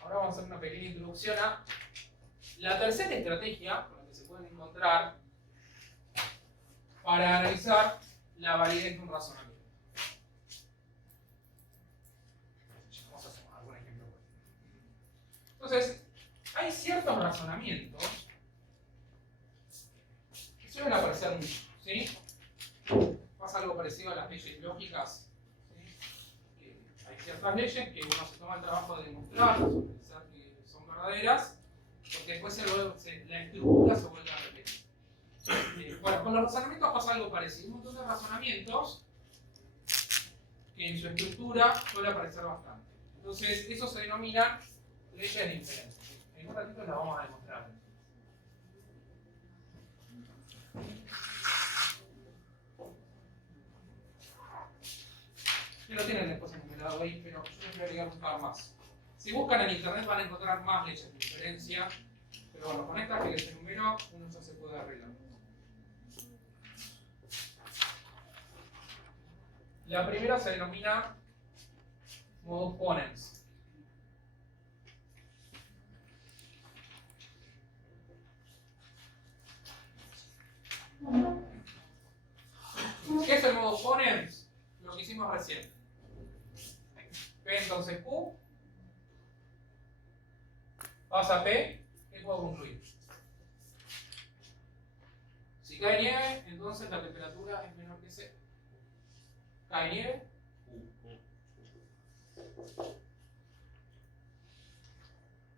Ahora vamos a hacer una pequeña introducción a la tercera estrategia con la que se pueden encontrar para analizar la validez de un razonamiento. Vamos a hacer algún ejemplo. Entonces, hay ciertos razonamientos que suelen aparecer mucho, ¿sí? Pasa algo parecido a las leyes lógicas, ¿sí? Hay ciertas leyes que uno se toma el trabajo de demostrar, de pensar que son verdaderas, porque después la estructura se vuelve a repetir. Bueno, con los razonamientos pasa algo parecido. Un montón de razonamientos que en su estructura suele aparecer bastante. Entonces, eso se denomina leyes de inferencia. En un ratito las vamos a demostrar. Ya lo tienen después enumerado ahí, pero yo les voy a agregar un par más. Si buscan en internet van a encontrar más leyes de inferencia, pero bueno, con estas que les enumero, uno ya se puede arreglar. La primera se denomina modus ponens. ¿Qué es el modus ponens? Lo que hicimos recién. P entonces Q pasa P, ¿qué puedo concluir? Si cae nieve, entonces la temperatura es menor que C. ¿Cae nieve?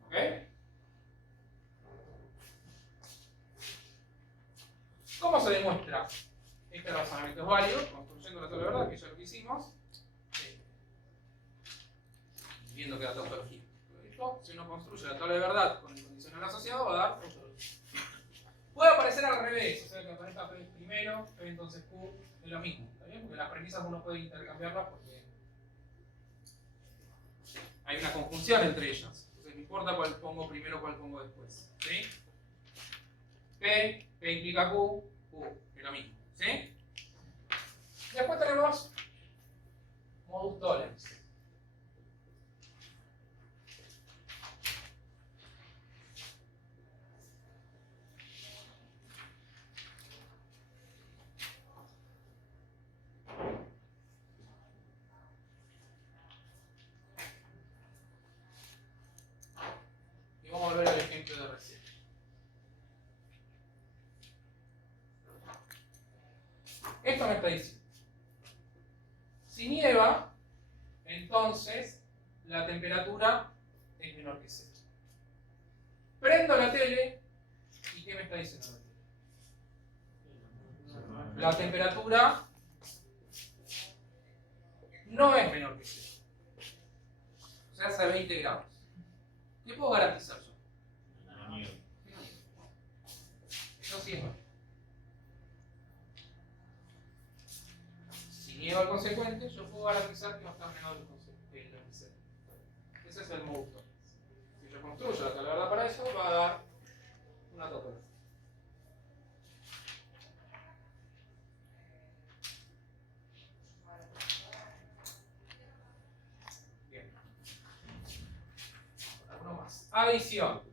¿Ok? ¿Cómo se demuestra este razonamiento es válido? Construyendo la tabla de verdad, que ya lo que hicimos. Viendo que da tautología. Si uno construye la tabla de verdad con el condicional asociado, va a dar tautología. Puede aparecer al revés, o sea que aparezca P primero, P entonces Q, es lo mismo, ¿está bien? Porque las premisas uno puede intercambiarlas porque hay una conjunción entre ellas. Entonces no importa cuál pongo primero o cuál pongo después. ¿Sí? P implica Q, Q, es lo mismo. ¿Sí? Después tenemos modus tollens. esto me está diciendo, si nieva, entonces la temperatura es menor que 0. Prendo la tele y ¿qué me está diciendo la tele? La temperatura no es menor que 0. O sea, hace 20 grados. ¿Qué puedo garantizar yo? Eso sí es verdad. Si nieva el consecuente, yo puedo garantizar que va a estar menor el consecuente. Ese es el modus tollens. Si yo construyo la tabla para eso, va a dar una topología. Bien. Uno más. Adición.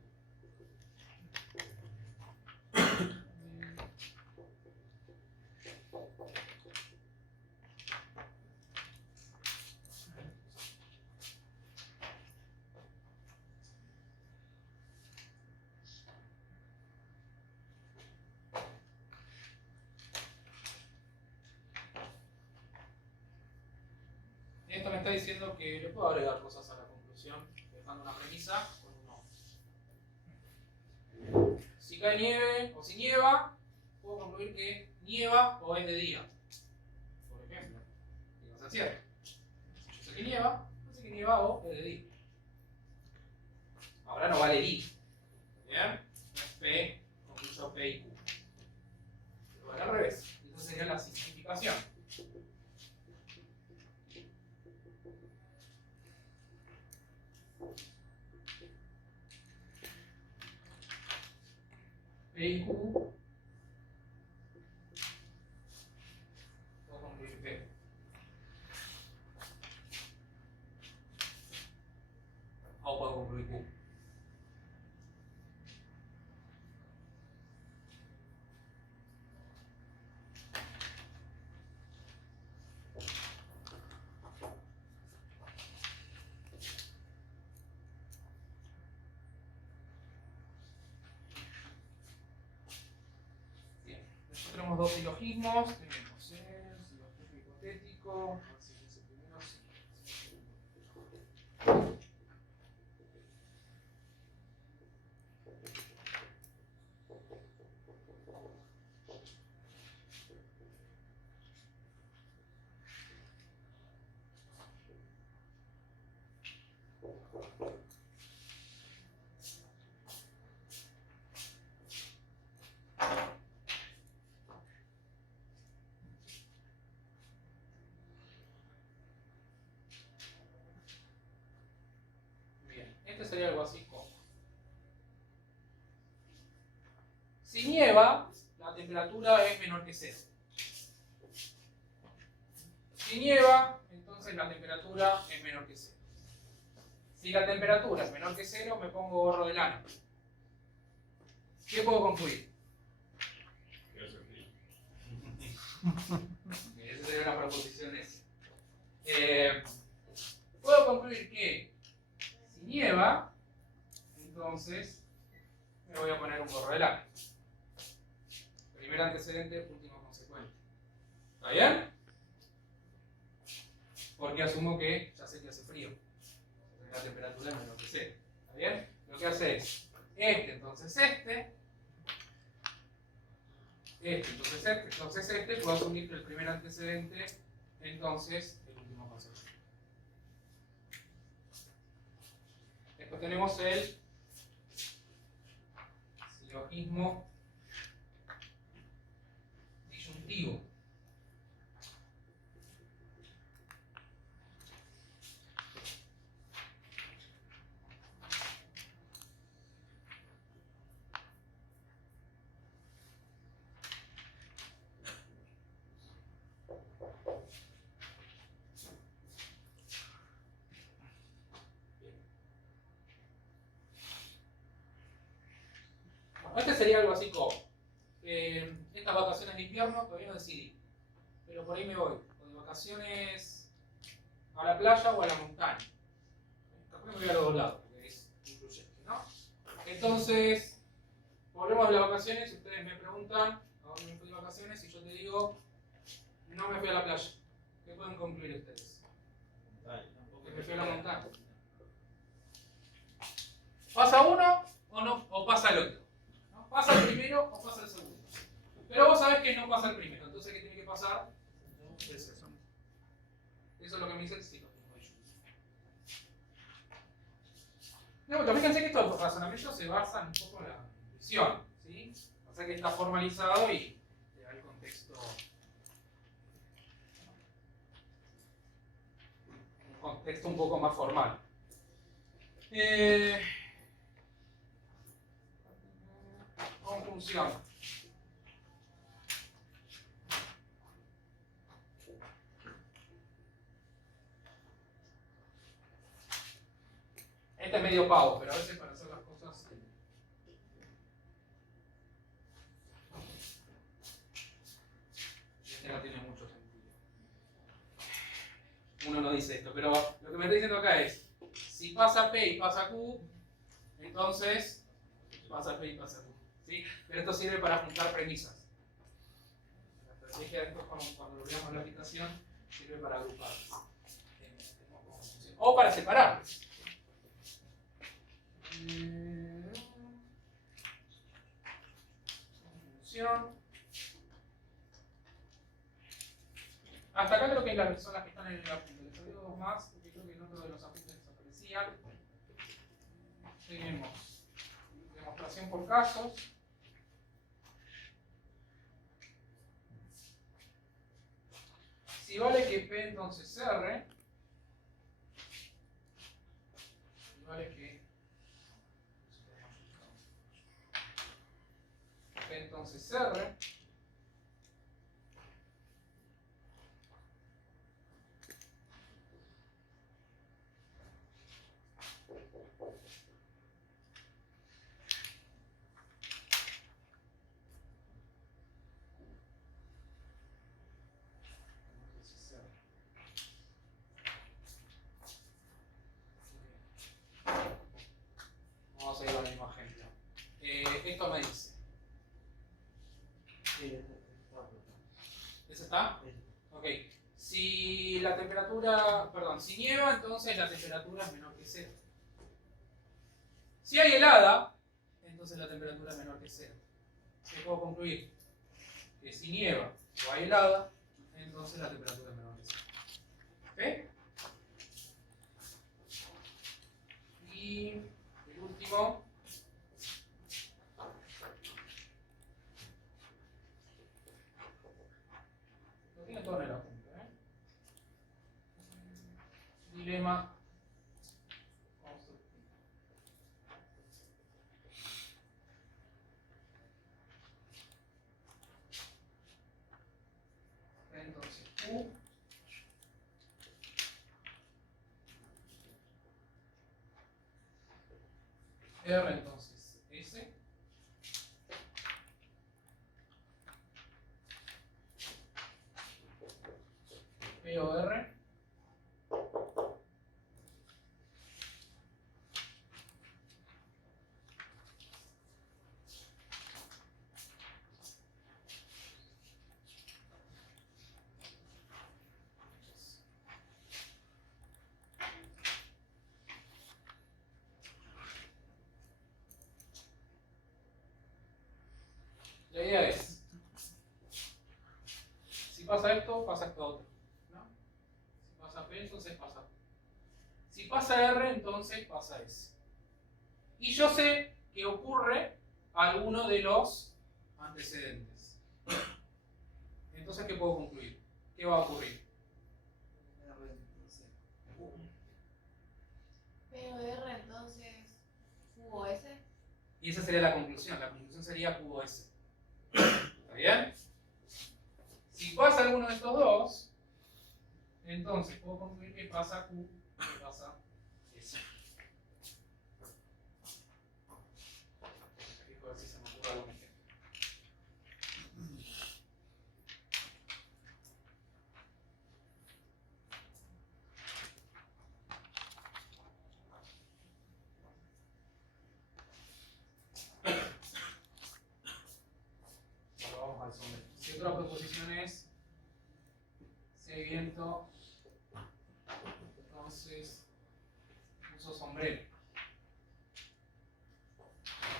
Esto me está diciendo que le puedo agregar cosas a la conclusión, dejando una premisa con un no. Si cae nieve o si nieva, puedo concluir que nieva o es de día. Por ejemplo, y va a ser cierto. Si yo sé que nieva, yo sé que nieva o es de día. Ahora no vale I. ¿Bien? No es P, concluyo P y Q. Pero vale al revés. Esa sería la simplificación. P y Q, puedo concluir P. O puedo concluir Q. Bien, después tenemos dos silogismos. Tenemos el silogismo hipotético. Así que ese primero sí. Bien, este sería algo así como: si nieva, la temperatura es menor que 0. Si nieva, entonces la temperatura es menor que 0. Si la temperatura es menor que 0, me pongo gorro de lana. ¿Qué puedo concluir? Esa sería una proposición S. Puedo concluir que si nieva, entonces me voy a poner un gorro de lana. Primer antecedente, último consecuente. ¿Está bien? Porque asumo que ya sé que hace frío. La temperatura es menor que 0. ¿Está bien? Lo que hace es entonces entonces puedo asumir que el primer antecedente, entonces el último consecuente. Después tenemos el silogismo disyuntivo. Este sería algo así como: estas vacaciones de invierno todavía no decidí, pero por ahí me voy, o de vacaciones a la playa o a la montaña. Capaz que me voy a los dos lados, porque es incluyente, ¿no? Entonces, volvemos de las vacaciones y ustedes me preguntan a dónde me fui de vacaciones y yo te digo No me fui a la playa. ¿Qué pueden concluir ustedes? Que me fui a la montaña. ¿Pasa uno o no? ¿O pasa el otro? ¿No? ¿Pasa el primero o pasa el segundo? Pero vos sabés que no pasa el primero. Entonces, ¿qué tiene que pasar? Eso es lo que me dice el ciclotismo de Joule. Pero fíjense que estos razonamientos se basan un poco en la intuición, ¿sí? O sea que está formalizado y te da el contexto, un contexto un poco más formal. Conjunción. Este es medio pavo, pero a veces para hacer las cosas este no tiene mucho sentido. Uno no dice esto, pero lo que me está diciendo acá es, si pasa P y pasa Q, entonces pasa P y pasa Q. ¿Sí? Pero esto sirve para juntar premisas. La estrategia de esto, cuando lo veamos en la aplicación, sirve para agruparlas. O para separarlas. Hasta acá creo que son las que están en el apunte. Les digo dos más, porque creo que en otro de los apuntes desaparecían. Tenemos demostración por casos. Si vale que P entonces R, si vale que P entonces R, vamos a ir al mismo ejemplo. Esto me dice. ¿Eso está? Ok. Si la temperatura, perdón, si nieva, entonces la temperatura es menor que 0. Si hay helada, entonces la temperatura es menor que 0. ¿Qué puedo concluir? Que si nieva o hay helada, entonces la temperatura es menor que 0. ¿Ok? Y el último. Lo tiene todo en el apunte, ¿eh? Dilema constructivo. Entonces, Q R entonces S P o R la idea es, si pasa esto otro, ¿no? Si pasa P, entonces pasa P. Si pasa R, entonces pasa S. Y yo sé que ocurre alguno de los antecedentes. Entonces, ¿qué puedo concluir? ¿Qué va a ocurrir? POR entonces QoS. Y esa sería la conclusión. La conclusión sería QoS. ¿Está bien? Si pasa alguno de estos dos, entonces puedo concluir que pasa Q y que pasa S. Fijo a ver si se me ocurre algún ejemplo. Bueno, vamos al segundo. Si otra proposición es sombrero.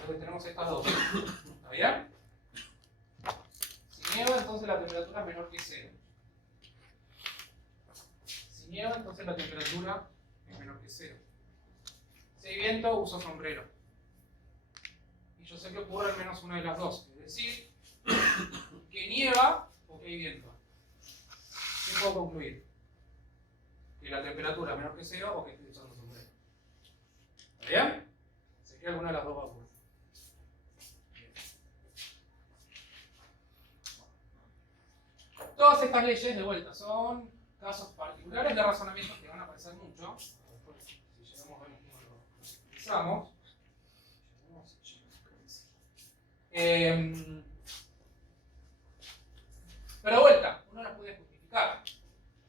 Entonces tenemos estas dos. ¿Está bien? Si nieva, entonces la temperatura es menor que 0. Si nieva, entonces la temperatura es menor que 0. Si hay viento, uso sombrero. Y yo sé que ocurre al menos una de las dos. Es decir, que nieva o que hay viento. ¿Qué puedo concluir? Que la temperatura es menor que 0 o que estoy usando sombrero. ¿Está bien? Sé que alguna de las dos va a ocurrir. Todas estas leyes, de vuelta, son casos particulares de razonamientos que van a aparecer mucho. Después, si llegamos a ver cómo lo utilizamos. Pero de vuelta, uno las puede justificar.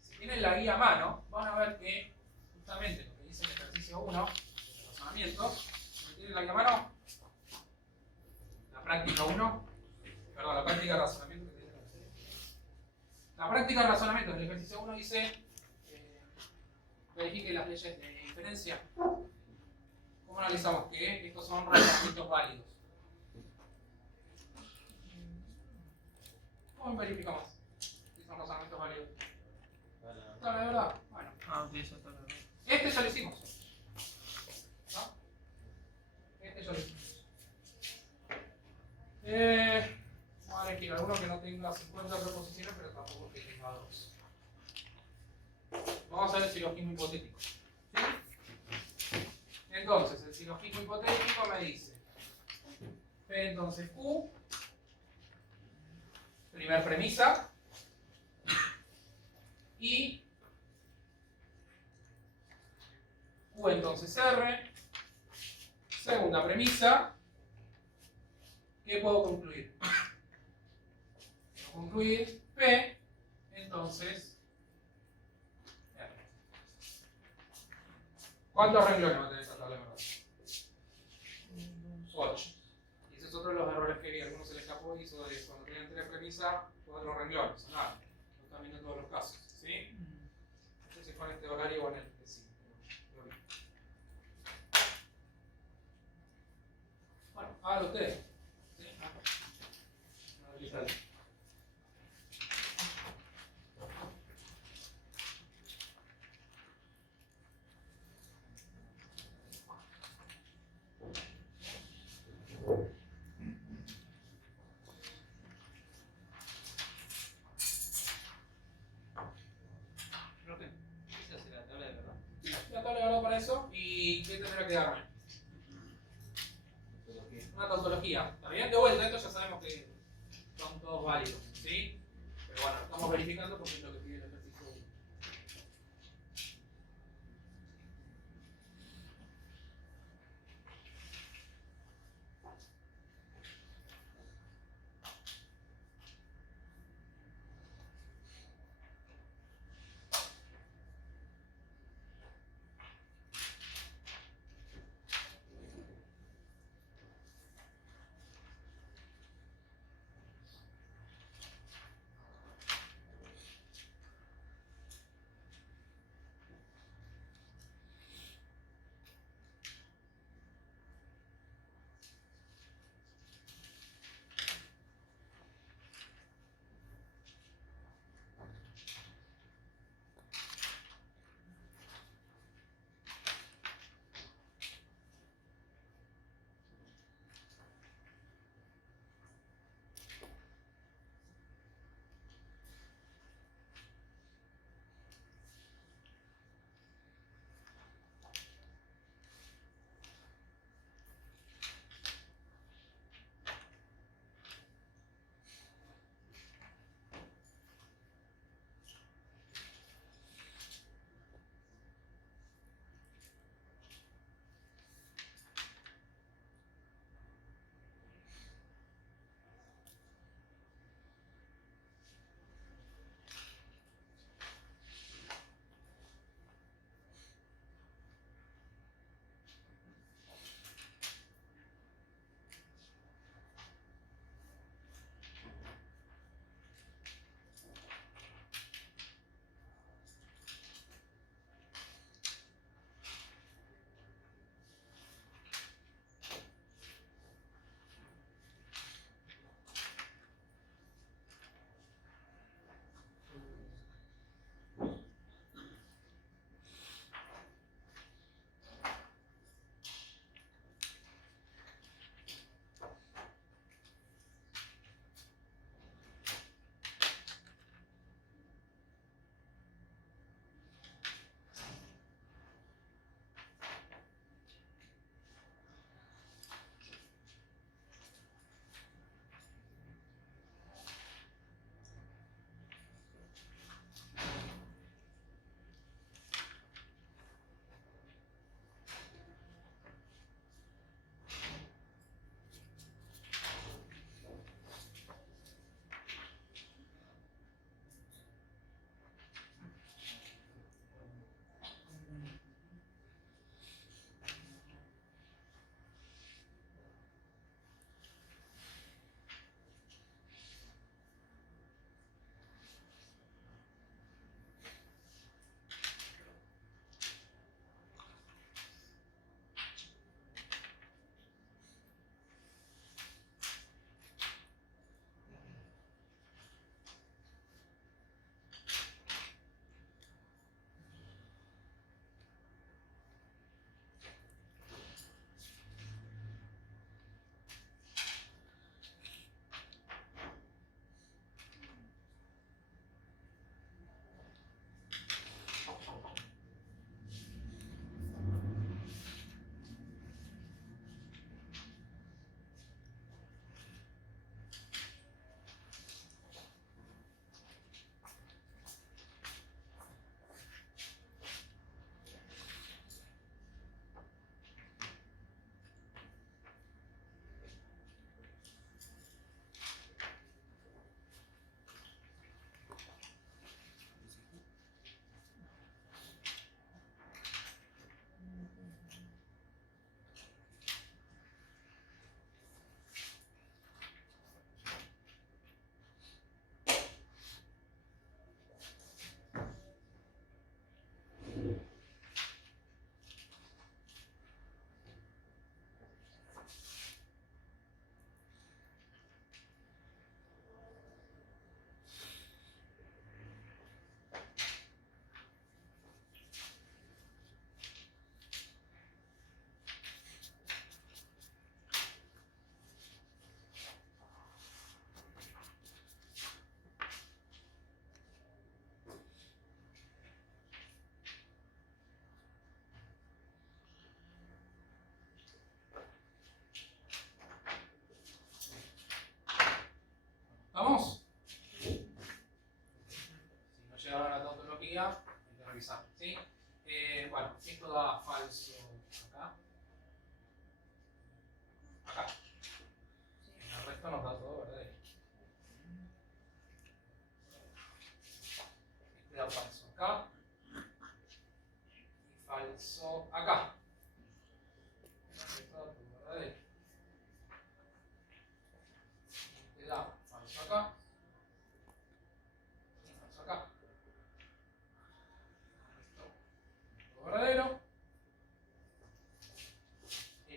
Si tienen la guía a mano, van a ver que justamente lo que dice el ejercicio 1, el razonamiento, si tienen la guía a mano, la práctica 1, perdón, la práctica de razonamiento que tiene la práctica de razonamiento del ejercicio 1 dice verifique las leyes de diferencia. ¿Cómo analizamos que estos son razonamientos válidos? ¿Cómo verificamos si son razonamientos válidos? ¿Está de verdad? Bueno. Utiliza esta verdad. Este ya lo hicimos. ¿No? Este ya lo hicimos. Vamos a elegir alguno que no tenga 50 preposiciones, pero tampoco que tenga 2. Vamos a ver el silogismo hipotético. ¿Sí? Entonces, el silogismo hipotético me dice P entonces Q, primera premisa, y Q entonces R, segunda premisa. ¿Qué puedo concluir? Puedo concluir P, entonces R. ¿Cuántos renglones va a tener esta tabla de verdad? 8. Y ese es otro de los errores que vi. Algunos se les escapó y hizo de cuando tenían 3 premisas, 4 renglones. Nada. Lo están viendo en todos los casos. ¿Sí? No sé si fue en este horario o en el que sí. Pero bien. Bueno, háganlo ustedes. ¿Sí? A ver qué tal. Esa es la tabla de verdad. La tabla de verdad para eso. ¿Y qué tendrá que darme? Una tautología. ¿Está bien? De vuelta, esto ya sabemos que son todos válidos. ¿Sí? Pero bueno, estamos verificando porque es lo que pide el ejercicio 1.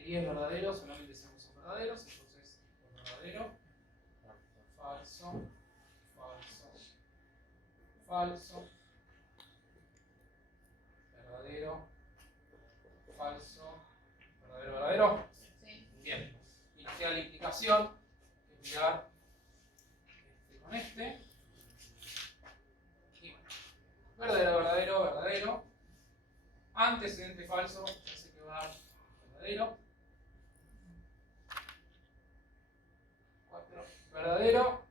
y es verdadero, solamente seamos son verdaderos, entonces verdadero, falso, falso, falso, verdadero, falso, verdadero, verdadero. Sí. Bien. Y nos queda la implicación, que es mirar con este. Y bueno, verdadero, verdadero, verdadero. Antecedente falso, ya sé que va a dar verdadero. 4. Verdadero,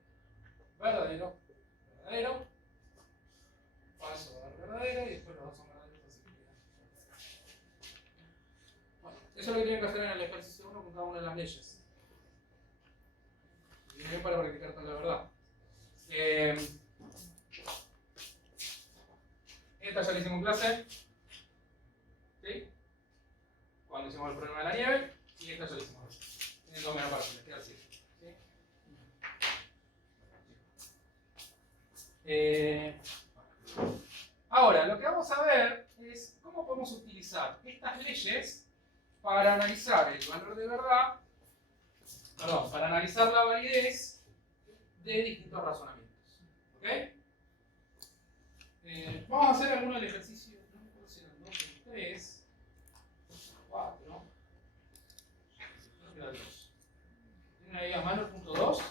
verdadero, verdadero. Falso, verdadero. Y después los dos son verdaderos, así que queda. Bueno, eso es lo que tienen que hacer en el ejercicio 1 con cada una de las leyes. Y bien para practicar toda la verdad. Esta ya la hicimos en clase. ¿Sí? Cuando hicimos el problema de la nieve. Y esta ya la hicimos. Tienen dos menos para que les queda así. ¿Sí? Ahora, lo que vamos a ver es cómo podemos utilizar estas leyes para analizar el valor de verdad, perdón, para analizar la validez de distintos razonamientos. ¿Ok? Vamos a hacer alguno del ejercicio, no me acuerdo si eran 2 o 3, 4, creo que era 2. ¿Tienen ahí a mano el punto 2?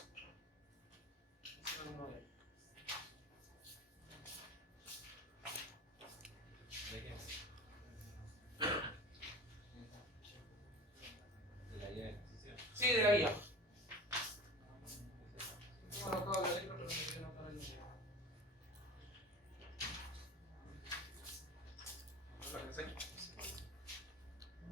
Sí, de la guía. Tengo anotado la letra, pero no quería anotar el número.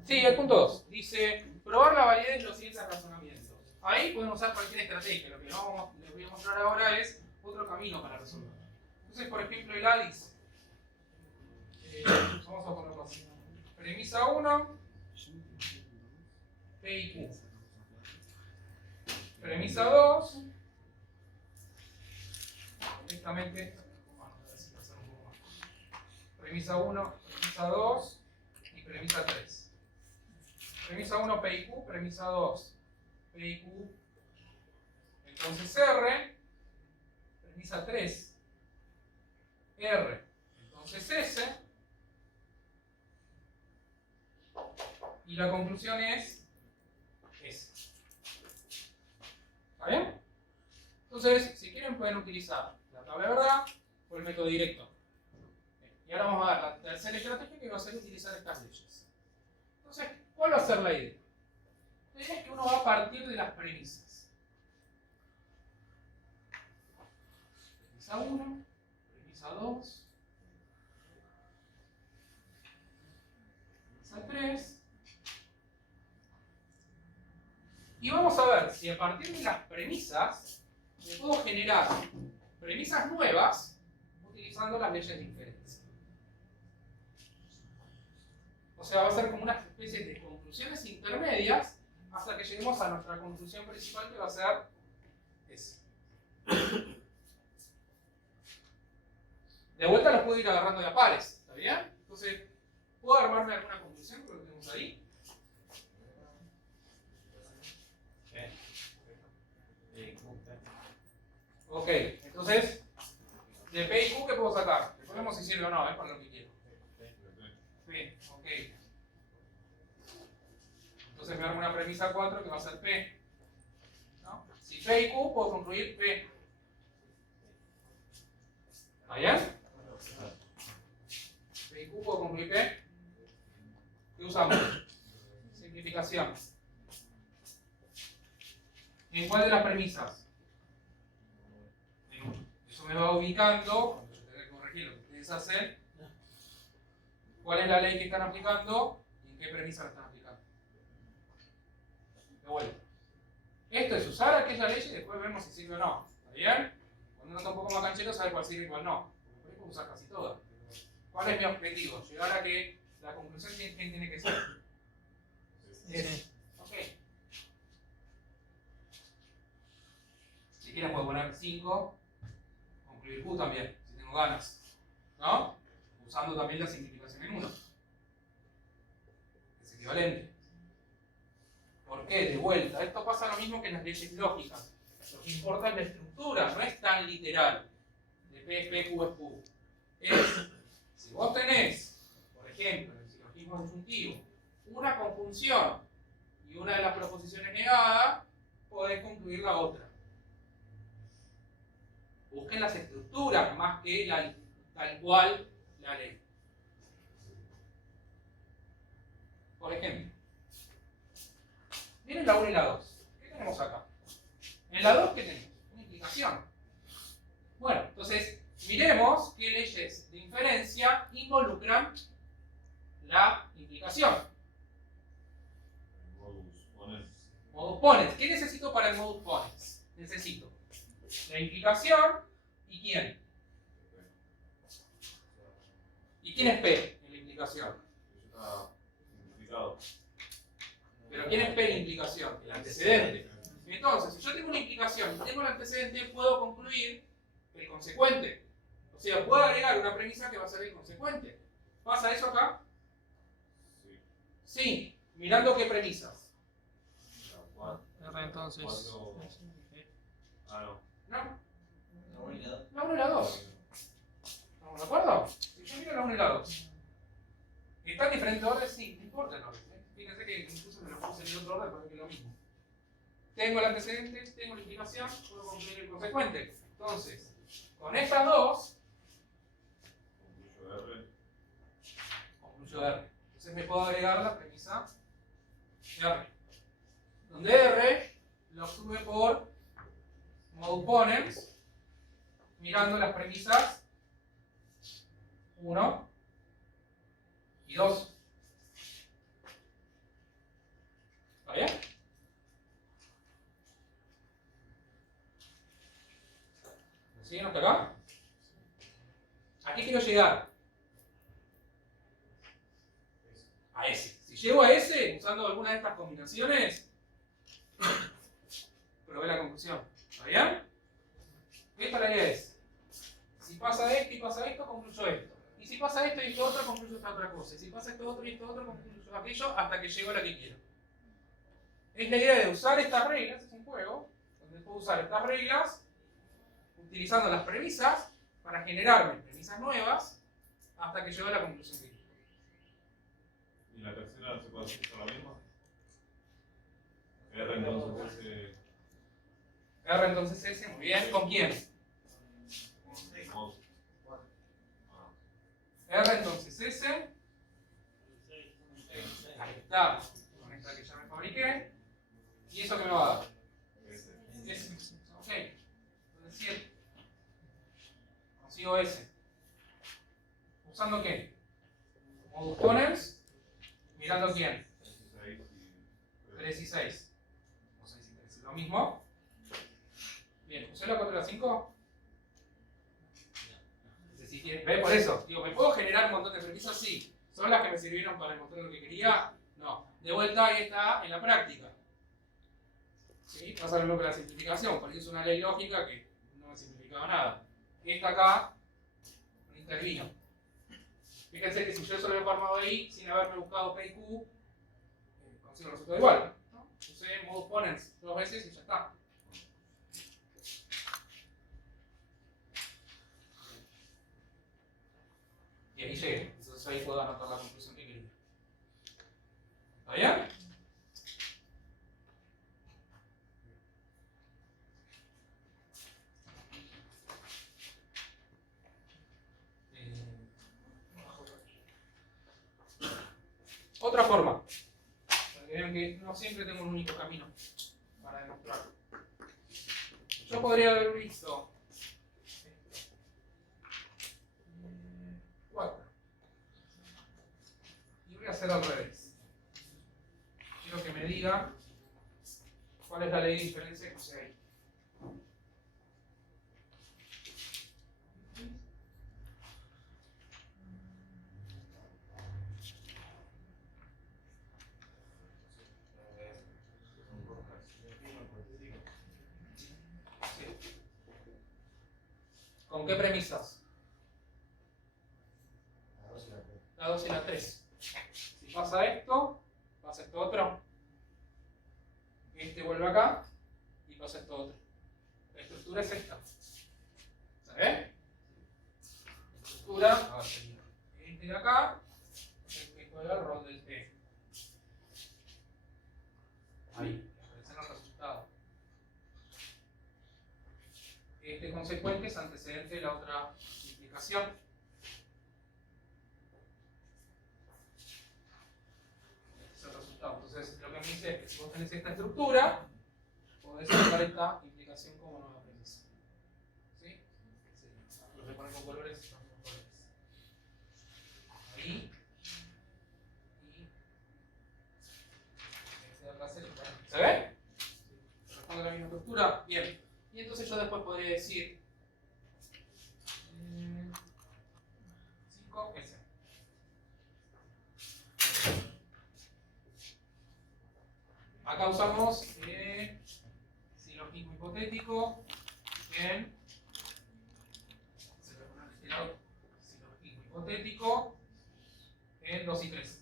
Sí, el punto 2. Dice, probar la validez de los siguientes razonamientos. Ahí podemos usar cualquier estrategia. Lo que les voy a mostrar ahora es otro camino para resolver. Entonces, por ejemplo, el A dice, vamos a ponerlo así. Premisa 1, P y Q. Premisa 2, directamente, premisa 1, premisa 2 y premisa 3. Premisa 1, P y Q, premisa 2, P y Q, entonces R, premisa 3, R, entonces S, y la conclusión es S. ¿Está bien? Entonces, si quieren pueden utilizar la tabla de verdad o el método directo. Y ahora vamos a ver la tercera estrategia, que va a ser utilizar estas leyes. Entonces, ¿cuál va a ser la idea? La idea es que uno va a partir de las premisas. Premisa 1, premisa 2, premisa 3. Y vamos a ver si a partir de las premisas me puedo generar premisas nuevas utilizando las leyes de inferencia. O sea, va a ser como una especie de conclusiones intermedias hasta que lleguemos a nuestra conclusión principal, que va a ser esa. De vuelta los puedo ir agarrando de a pares, ¿está bien? Entonces, ¿puedo armarme alguna conclusión con lo que tenemos ahí? Ok, entonces, de P y Q, ¿qué puedo sacar? Después vemos si sirve o no, para lo que quiero. P, ok. Entonces me armo una premisa 4 que va a ser P. ¿No? Si P y Q, puedo concluir P. ¿Está bien? P y Q, puedo concluir P. ¿Qué usamos? Simplificación. ¿En cuál de las premisas? Eso me va ubicando, cuando yo tenga que corregir lo que ustedes hacen, cuál es la ley que están aplicando y en qué premisa la están aplicando. De vuelta. Esto es usar aquella ley y después vemos si sirve o no. ¿Está bien? Cuando uno está un poco más canchero, sabe cuál sirve y cuál no. Porque por ahí puedo usar casi todas. ¿Cuál es mi objetivo? Llegar a que la conclusión tiene que ser. Ok. Si quieren puedo poner 5. Concluir Q también, si tengo ganas, ¿no? Usando también la simplificación en 1. Es equivalente. qué? De vuelta. Esto pasa lo mismo que en las leyes lógicas. Lo que importa es la estructura, no es tan literal. De P es P, Q es Q. Si vos tenés, por ejemplo, en el silogismo disyuntivo, una conjunción y una de las proposiciones negadas, podés concluir la otra. Busquen las estructuras más que tal cual la ley. Por ejemplo, miren la 1 y la 2. ¿Qué tenemos acá? En la 2, ¿qué tenemos? Una implicación. Bueno, entonces, miremos qué leyes de inferencia involucran la implicación. Modus ponens. ¿Qué necesito para el modus ponens? Necesito la implicación y ¿quién? ¿Y quién es P en la implicación? Pero ¿quién es P en la implicación? El antecedente. Entonces, si yo tengo una implicación y tengo el antecedente, puedo concluir el consecuente. O sea, puedo agregar una premisa que va a ser el consecuente. ¿Pasa eso acá? Sí. Mirando qué premisas. R entonces. No. ¿No? La 1 y la 2. La 1 y la 2. ¿Estamos de acuerdo? Si yo miro la 1 y la 2. ¿Está en diferente orden? Sí, no importa el orden. Fíjense que incluso me lo puse en el otro orden porque es lo mismo. Tengo el antecedente, tengo la implicación, puedo concluir el consecuente. Entonces, con estas dos, concluyo R. Entonces me puedo agregar la premisa R. Donde R lo obtuve por modus ponens, mirando las premisas 1 y 2. ¿Está bien? ¿Me siguen hasta acá? ¿A qué quiero llegar? A S. Si llego a S, usando alguna de estas combinaciones, probé la conclusión. ¿Está bien? Esta la idea es, si pasa esto y pasa esto, concluyo esto. Y si pasa esto y esto otro, concluyo esta otra cosa. Y si pasa esto otro y esto otro, concluyo aquello hasta que llego a la que quiero. Es la idea de usar estas reglas, es un juego, donde puedo usar estas reglas, utilizando las premisas, para generarme premisas nuevas, hasta que llego a la conclusión que quiero. ¿Y la tercera se puede hacer la misma? R entonces S. R entonces S, muy bien. ¿Con quién? R entonces S. Ahí está. Con esta que ya me fabriqué. ¿Y eso qué me va a dar? S. Ok. Entonces 7. Consigo S. ¿Usando qué? Modus ponens. ¿Mirando quién? 3 y 6. O 6 y 3. ¿Lo mismo? Bien. ¿Usé la 4 y la 5? ¿Ve? Por eso. Digo, ¿me puedo generar un montón de premisas? Sí. ¿Son las que me sirvieron para demostrar lo que quería? No. De vuelta ahí está en la práctica. ¿Sí? Pasa lo mismo con la simplificación. Porque es una ley lógica que no me simplificaba nada. Esta acá no intervino. Fíjense que si yo solo he armado ahí, sin haberme buscado P y Q, consigo el resultado igual. ¿No? Usé modus ponens 2 veces y ya está. Y ahí llegué. Entonces ahí puedo anotar la conclusión que quería. ¿Está bien? Otra forma, para que vean que no siempre tengo un único camino para demostrarlo. Yo podría haber visto 4. Y voy a hacer al revés. Quiero que me diga cuál es la ley de diferencia que puse ahí. ¿Con qué premisas? La 2 y la 3. Si pasa esto otro. Este vuelve acá y pasa esto otro. La estructura es esta. ¿Se ve? La estructura, este de acá, es el que juega el rol del T. Ahí, aparecen los resultados. Este consecuente es antecedente de la otra implicación. Este es el resultado. Entonces, lo que me dice es que si vos tenés esta estructura, podés sacar esta implicación como nueva premisa. ¿Sí? Los voy a poner con colores. Ahí. Y. Este de acá ¿se ve? ¿Responde a la misma estructura? Bien. Y entonces yo después podría decir 5S. Acá usamos silogismo hipotético. Bien. Se lo ponen de este lado. Silogismo hipotético en 2 y 3.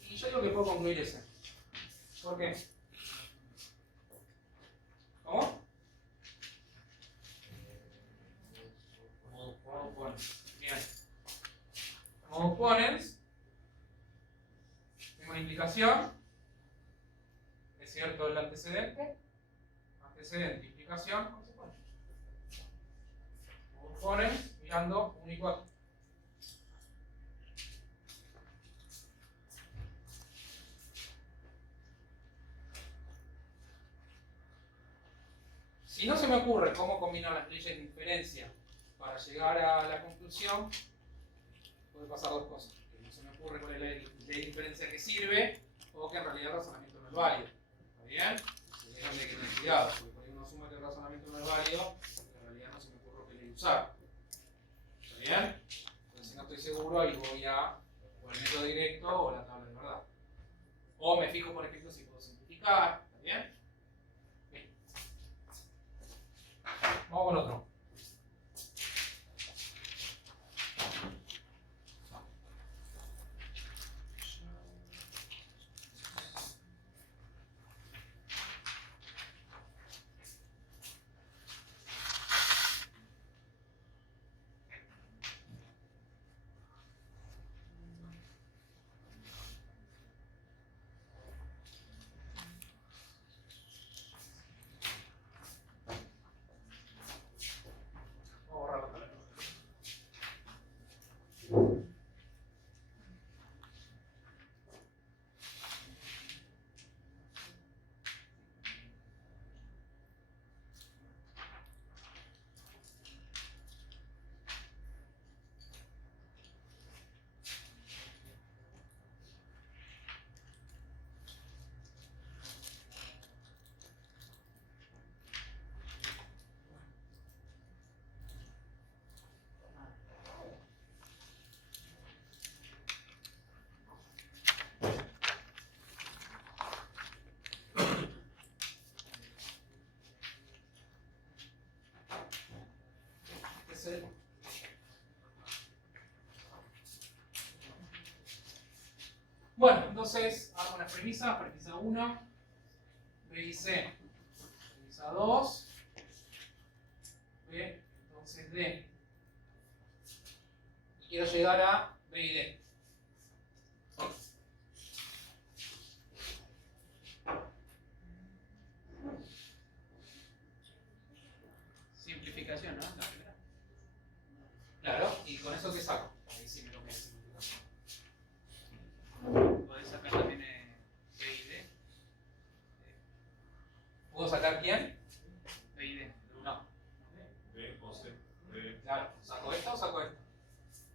Y yo digo que puedo concluir ese. ¿Por qué? ¿Cómo? Bien. Como ponens, tengo una implicación. Es cierto el antecedente. Antecedente, implicación, consecuencia. Como ponens, mirando 1 y 4. Si no se me ocurre cómo combinar las leyes de inferencia para llegar a la conclusión, puede pasar dos cosas. Que no se me ocurre cuál es la ley de inferencia que sirve, o que en realidad el razonamiento no es válido. ¿Está bien? Hay que tener cuidado, porque por ahí uno asume que el razonamiento no es válido, porque en realidad no se me ocurre qué ley usar. ¿Está bien? Entonces, si no estoy seguro, ahí voy a o el método directo o la tabla de verdad. O me fijo, por ejemplo, si puedo simplificar. ¿Está bien? Vamos con otro. Bueno, entonces hago unas premisas. Premisa 1, B y C. Premisa 2, B, entonces D. Y quiero llegar a B y D. Simplificación, ¿no? La primera. Claro, y con eso ¿qué saco? Ahí sí me lo voy a simplificación. Podés sacar también B y D. ¿Puedo sacar quién? B y D. No. B o C. B. Claro, ¿saco esto o saco esto?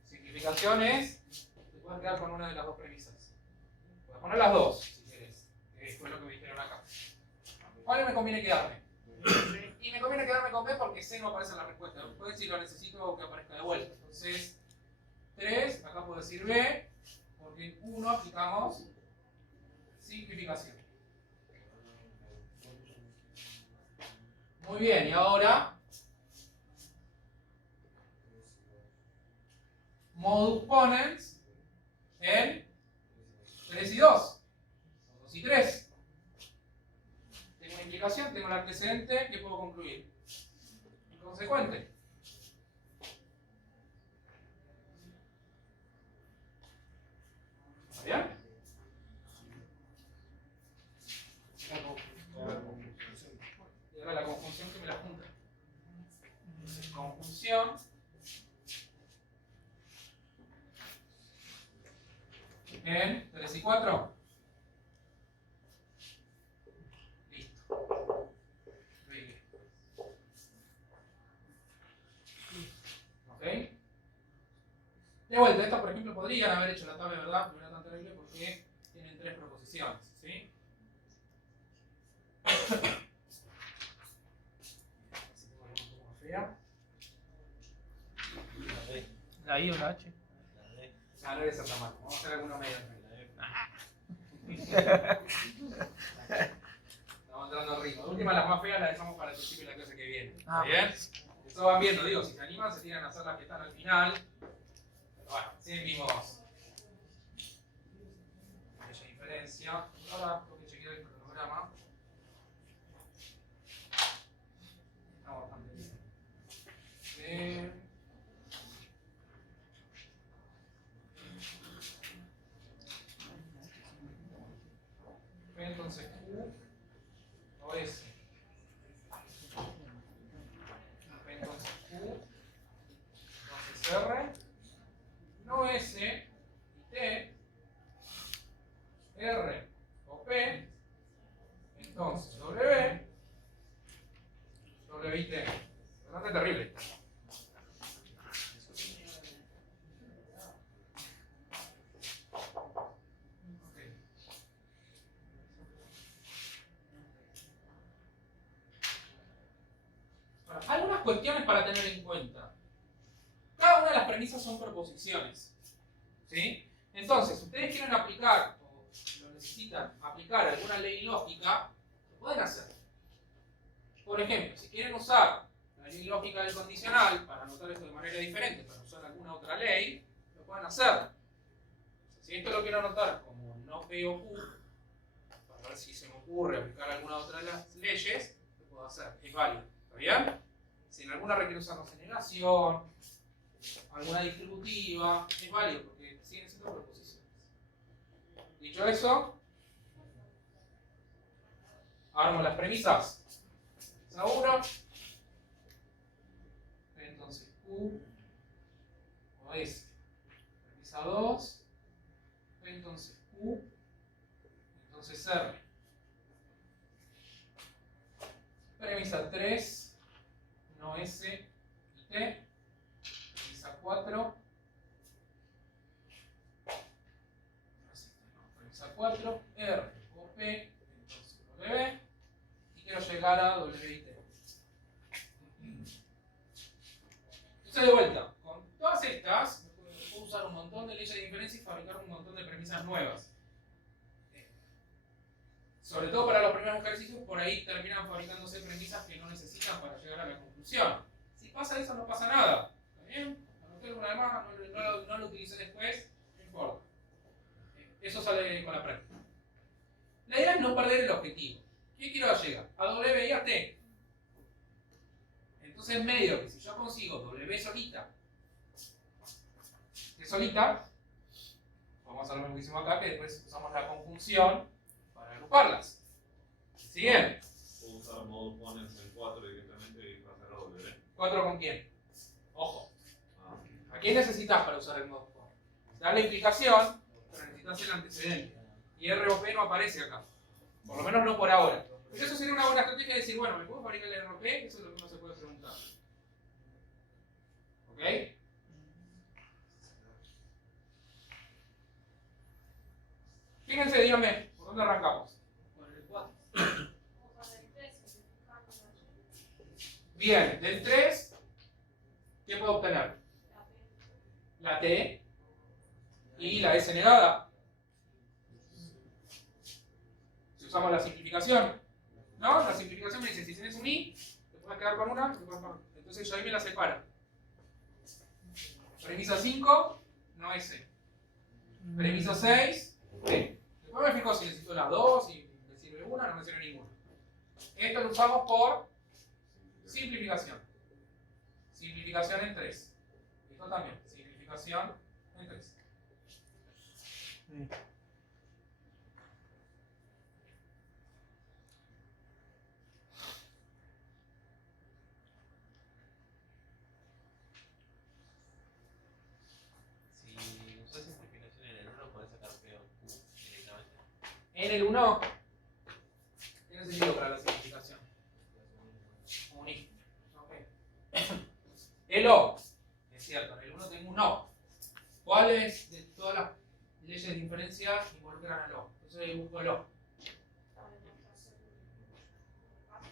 Simplificación es, te puedes quedar con una de las dos premisas. Puedes poner las dos, si quieres. Que fue lo que me dijeron acá. ¿Cuál me conviene quedarme? Y me conviene quedarme con B porque C no aparece en la respuesta. Después si lo necesito que aparezca de vuelta. Entonces, 3, acá puedo decir B, porque en 1 aplicamos simplificación. Muy bien, y ahora modus ponens en 3 y 2. 2 y 3. Tengo una implicación, tengo el antecedente, ¿qué puedo concluir? Inconsecuente. ¿Está bien? Y ahora la conjunción que me la junta. Entonces, conjunción en 3 y 4. Listo. Bien. ¿Ok? De vuelta, estas por ejemplo podrían haber hecho la tabla de verdad, no era tan terrible porque tienen 3 proposiciones. ¿Sí? Fea. La I o la H. Ah, no debe ser tan mal. Vamos a hacer alguno medio. Estamos entrando al ritmo. De última, las más feas las dejamos para el principio de la clase que viene. ¿Está bien? Eso van viendo, digo, si se animan, se tiran a hacer las que están al final. Pero bueno, sí vimos mucha diferencia. Ahora tengo que chequear el cronograma. Estamos bastante bien. Entonces Q o S. Entonces Q, entonces R, no S y T, R o P, entonces W, W y T. Bastante terrible. Algunas cuestiones para tener en cuenta. Cada una de las premisas son proposiciones. ¿Sí? Entonces, si ustedes quieren aplicar o lo necesitan aplicar alguna ley lógica, lo pueden hacer. Por ejemplo, si quieren usar la ley lógica del condicional para anotar esto de manera diferente, para usar alguna otra ley, lo pueden hacer. Si esto lo quiero anotar como no P o Q, para ver si se me ocurre aplicar alguna otra de las leyes, lo puedo hacer. Es válido. ¿Está bien? Si en alguna requiere usar negación, alguna distributiva, es válido porque siguen siendo proposiciones. Dicho eso, armo las premisas. Premisa 1, entonces Q o S. Premisa 2, entonces Q, entonces R. Premisa 3, no S y T. Premisa 4. Premisa 4, R o P, entonces W. Y quiero llegar a W y T. Entonces de vuelta, con todas estas, puedo usar un montón de leyes de diferencia y fabricar un montón de premisas nuevas. Sobre todo para los primeros ejercicios, por ahí terminan fabricándose premisas que no necesitan para llegar a la conclusión. Si pasa eso, no pasa nada. ¿Está bien? Anoté alguna más, no lo utilicé después, no importa. Eso sale con la práctica. La idea es no perder el objetivo. ¿Qué quiero llegar? A W y a T. Entonces, medio que si yo consigo W solita, T solita, vamos a hacer lo mismo que hicimos acá, que después usamos la conjunción para agruparlas. ¿Siguen? Puedo usar modo pones el 4 directamente y pasar a W. ¿4 con quién? Ojo. Ah. ¿A quién necesitas para usar el modo for? Da la implicación, pero necesitas el antecedente. Y R o P no aparece acá. Por lo menos no por ahora. Pero eso sería una buena estrategia de decir, bueno, ¿me puedo fabricar el R o P? Eso es lo que uno se puede preguntar. ¿Ok? Fíjense, díganme, ¿por dónde arrancamos? Con el 4. Bien, del 3, ¿qué puedo obtener? La T y la S negada. Si usamos la simplificación, ¿no? La simplificación me dice, si tienes un I, te puedes quedar con una, te puedes con... Entonces yo ahí me la separo. Premisa 5, no S. Premisa 6, P. Después me fijo si necesito las dos, si me sirve una, no me sirve ninguna. Esto lo usamos por simplificación. Simplificación en 3. Esto también, simplificación en 3. Sí. Si usas simplificación en el 1, puedes sacar peor Q directamente. En el 1, tiene sentido para la simplificación. Uní. Okay. El O, es cierto, en el 1 tengo un O. ¿Cuáles de todas las leyes de inferencia involucran al O? Entonces busco el O.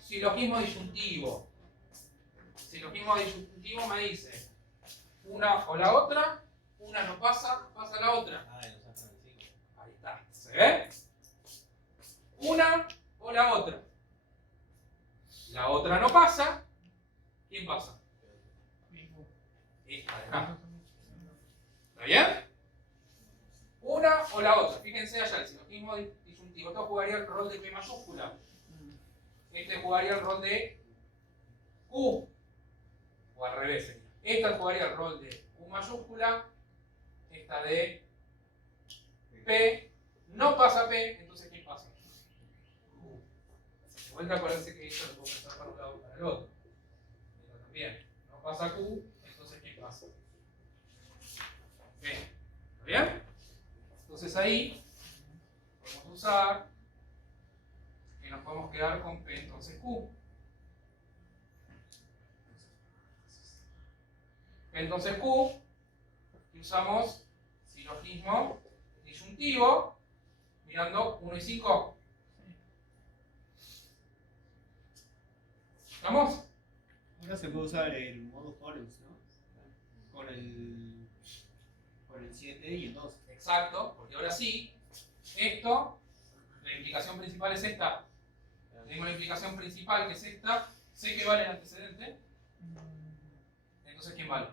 Silogismo disyuntivo. Silogismo disyuntivo me dice una o la otra, una no pasa, pasa la otra. Ah, y usas en el 5. Ahí está. ¿Se ve? Una o la otra. La otra no pasa. ¿Quién pasa? Esta de acá. ¿Está bien? Una o la otra. Fíjense allá, el silogismo disyuntivo. Esto jugaría el rol de P mayúscula. Este jugaría el rol de Q. O al revés. Esta jugaría el rol de Q mayúscula. Esta de P. No pasa P, entonces ¿quién pasa? Q. De vuelta, acuérdense que esto lo puedo pensar para un lado y para el otro. Esta también. No pasa Q, entonces ¿quién pasa? P. ¿Está bien? Entonces ahí podemos usar que nos podemos quedar con P, entonces Q. P entonces Q, y usamos silogismo disyuntivo mirando 1 y 5. ¿Estamos? Ahora se puede usar el modo Holmes, ¿no? Con el 7 y el 2. Exacto, porque ahora sí, esto, la implicación principal es esta. Tenemos la implicación principal que es esta, sé que vale el antecedente, entonces ¿quién vale?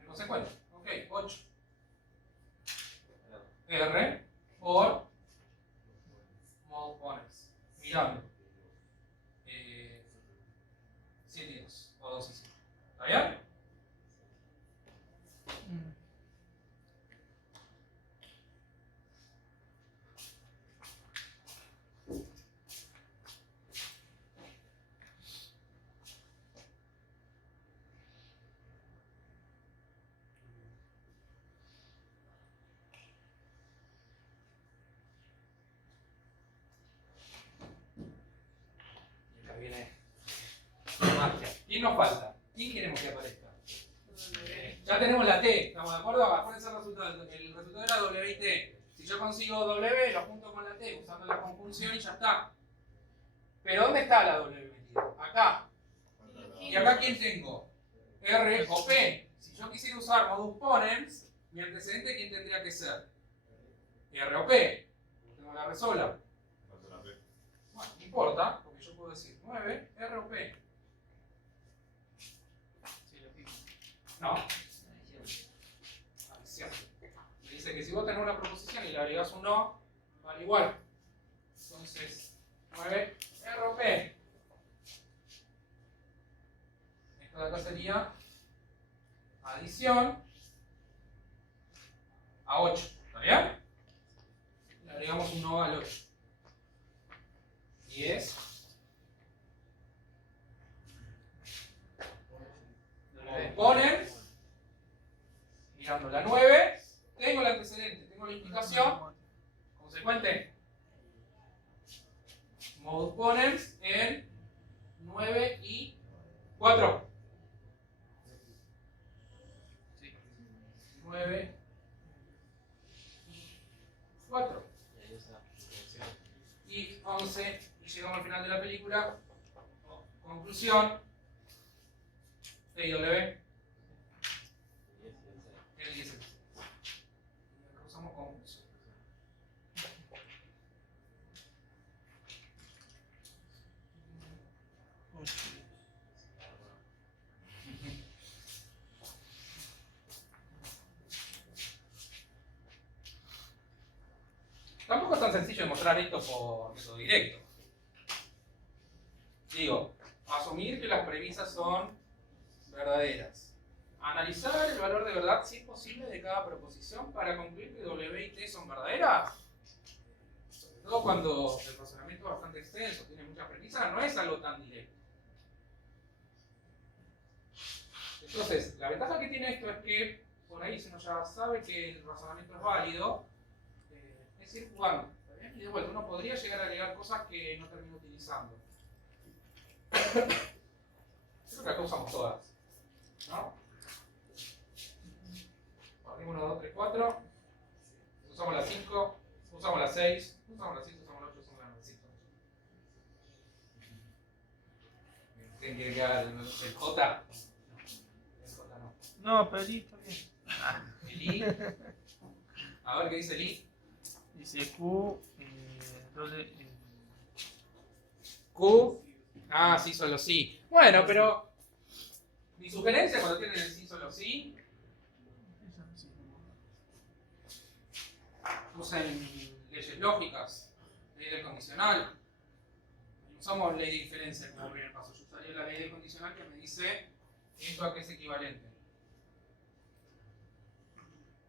El consecuente. Ok, 8. R por mod pones. Mirando. 7 y 2, o 2 y 5. ¿Está bien? Y acá viene la magia. ¿Quién nos falta? ¿Quién queremos que aparezca? Ya tenemos la T, ¿estamos de acuerdo? Acuérdense el resultado era W y T. Si yo consigo W, lo junto con la T usando la conjunción y ya está. Pero ¿dónde está la W metida? Acá. ¿Y acá quién tengo? R o P. Si yo quisiera usar modus ponens, mi antecedente ¿quién tendría que ser? R o P. Tengo la R sola. Falta la P. Bueno, no importa, porque yo puedo decir 9, R o P. No. Adición. Me dice que si vos tenés una proposición y le agregás un no, vale igual. Entonces, 9, R o P. Esto de acá sería adición a 8. ¿Está bien? Le agregamos un no al 8. 10. Ponen, mirando la 9, tengo el antecedente, tengo la implicación, consecuente, modus ponens en 9 y 4. 9 y 4. Y ahí usa dirección. Y 11, y llegamos al final de la película. Conclusión. T y W. El 10. Y acá usamos conclusión. Tampoco es tan sencillo demostrar esto por método directo. Digo, asumir que las premisas son verdaderas. Analizar el valor de verdad, si es posible, de cada proposición para concluir que W y T son verdaderas. Sobre todo cuando el razonamiento es bastante extenso, tiene muchas premisas, no es algo tan directo. Entonces, la ventaja que tiene esto es que por ahí, si uno ya sabe que el razonamiento es válido, es ir jugando. Y de vuelta, uno podría llegar a agregar cosas que no termino utilizando. Creo que acá usamos todas, ¿no? Partimos 1, 2, 3, 4. Usamos la 5, usamos la 6, usamos la 7, usamos la 8, usamos la 9. ¿Quién quiere que haga el J? El J no. No, pero está bien. El I. A ver qué dice el I. Dice Q, doble, Q. Ah, sí, solo sí. Bueno, pero mi sugerencia cuando tienen el sí, solo sí, usen leyes lógicas, ley del condicional. Usamos ley de diferencia como primer paso. Yo usaría la ley del condicional que me dice esto a qué es equivalente.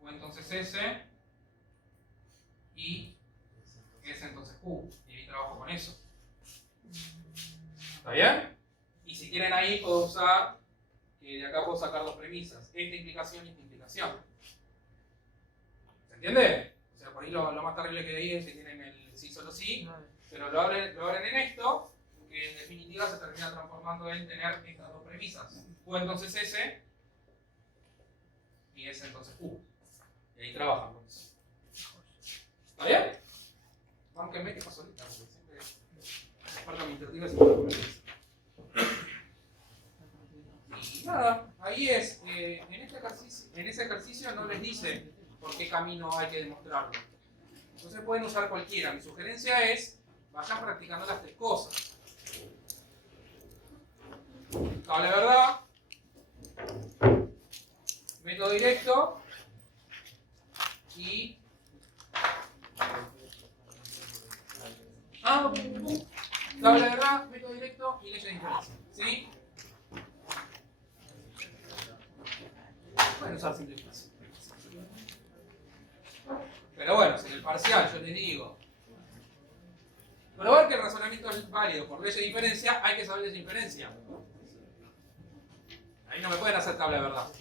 O entonces S y S entonces Q. Y ahí trabajo con eso. ¿Está bien? Y si quieren ahí puedo usar, de acá puedo sacar dos premisas, esta implicación y esta implicación. ¿Se entiende? O sea, por ahí lo más terrible que hay es que tienen el sí solo sí, pero lo abren en esto, que en definitiva se termina transformando en tener estas dos premisas. Q entonces S y S entonces Q. Y ahí trabajan con eso. ¿Está bien? Bánquenme que paso ahorita, porque siempre falta administrativa y se y nada, ahí es, en ese ejercicio no les dice por qué camino hay que demostrarlo. Entonces pueden usar cualquiera. Mi sugerencia es, vayan practicando las tres cosas. Tabla de verdad, método directo y tabla de verdad, método directo y leyes de diferencia. ¿Sí? Pueden usar simplificación. Pero bueno, si en el parcial yo les digo probar que el razonamiento es válido por ley de diferencia, hay que saber ley de diferencia. Ahí no me pueden hacer tabla de verdad.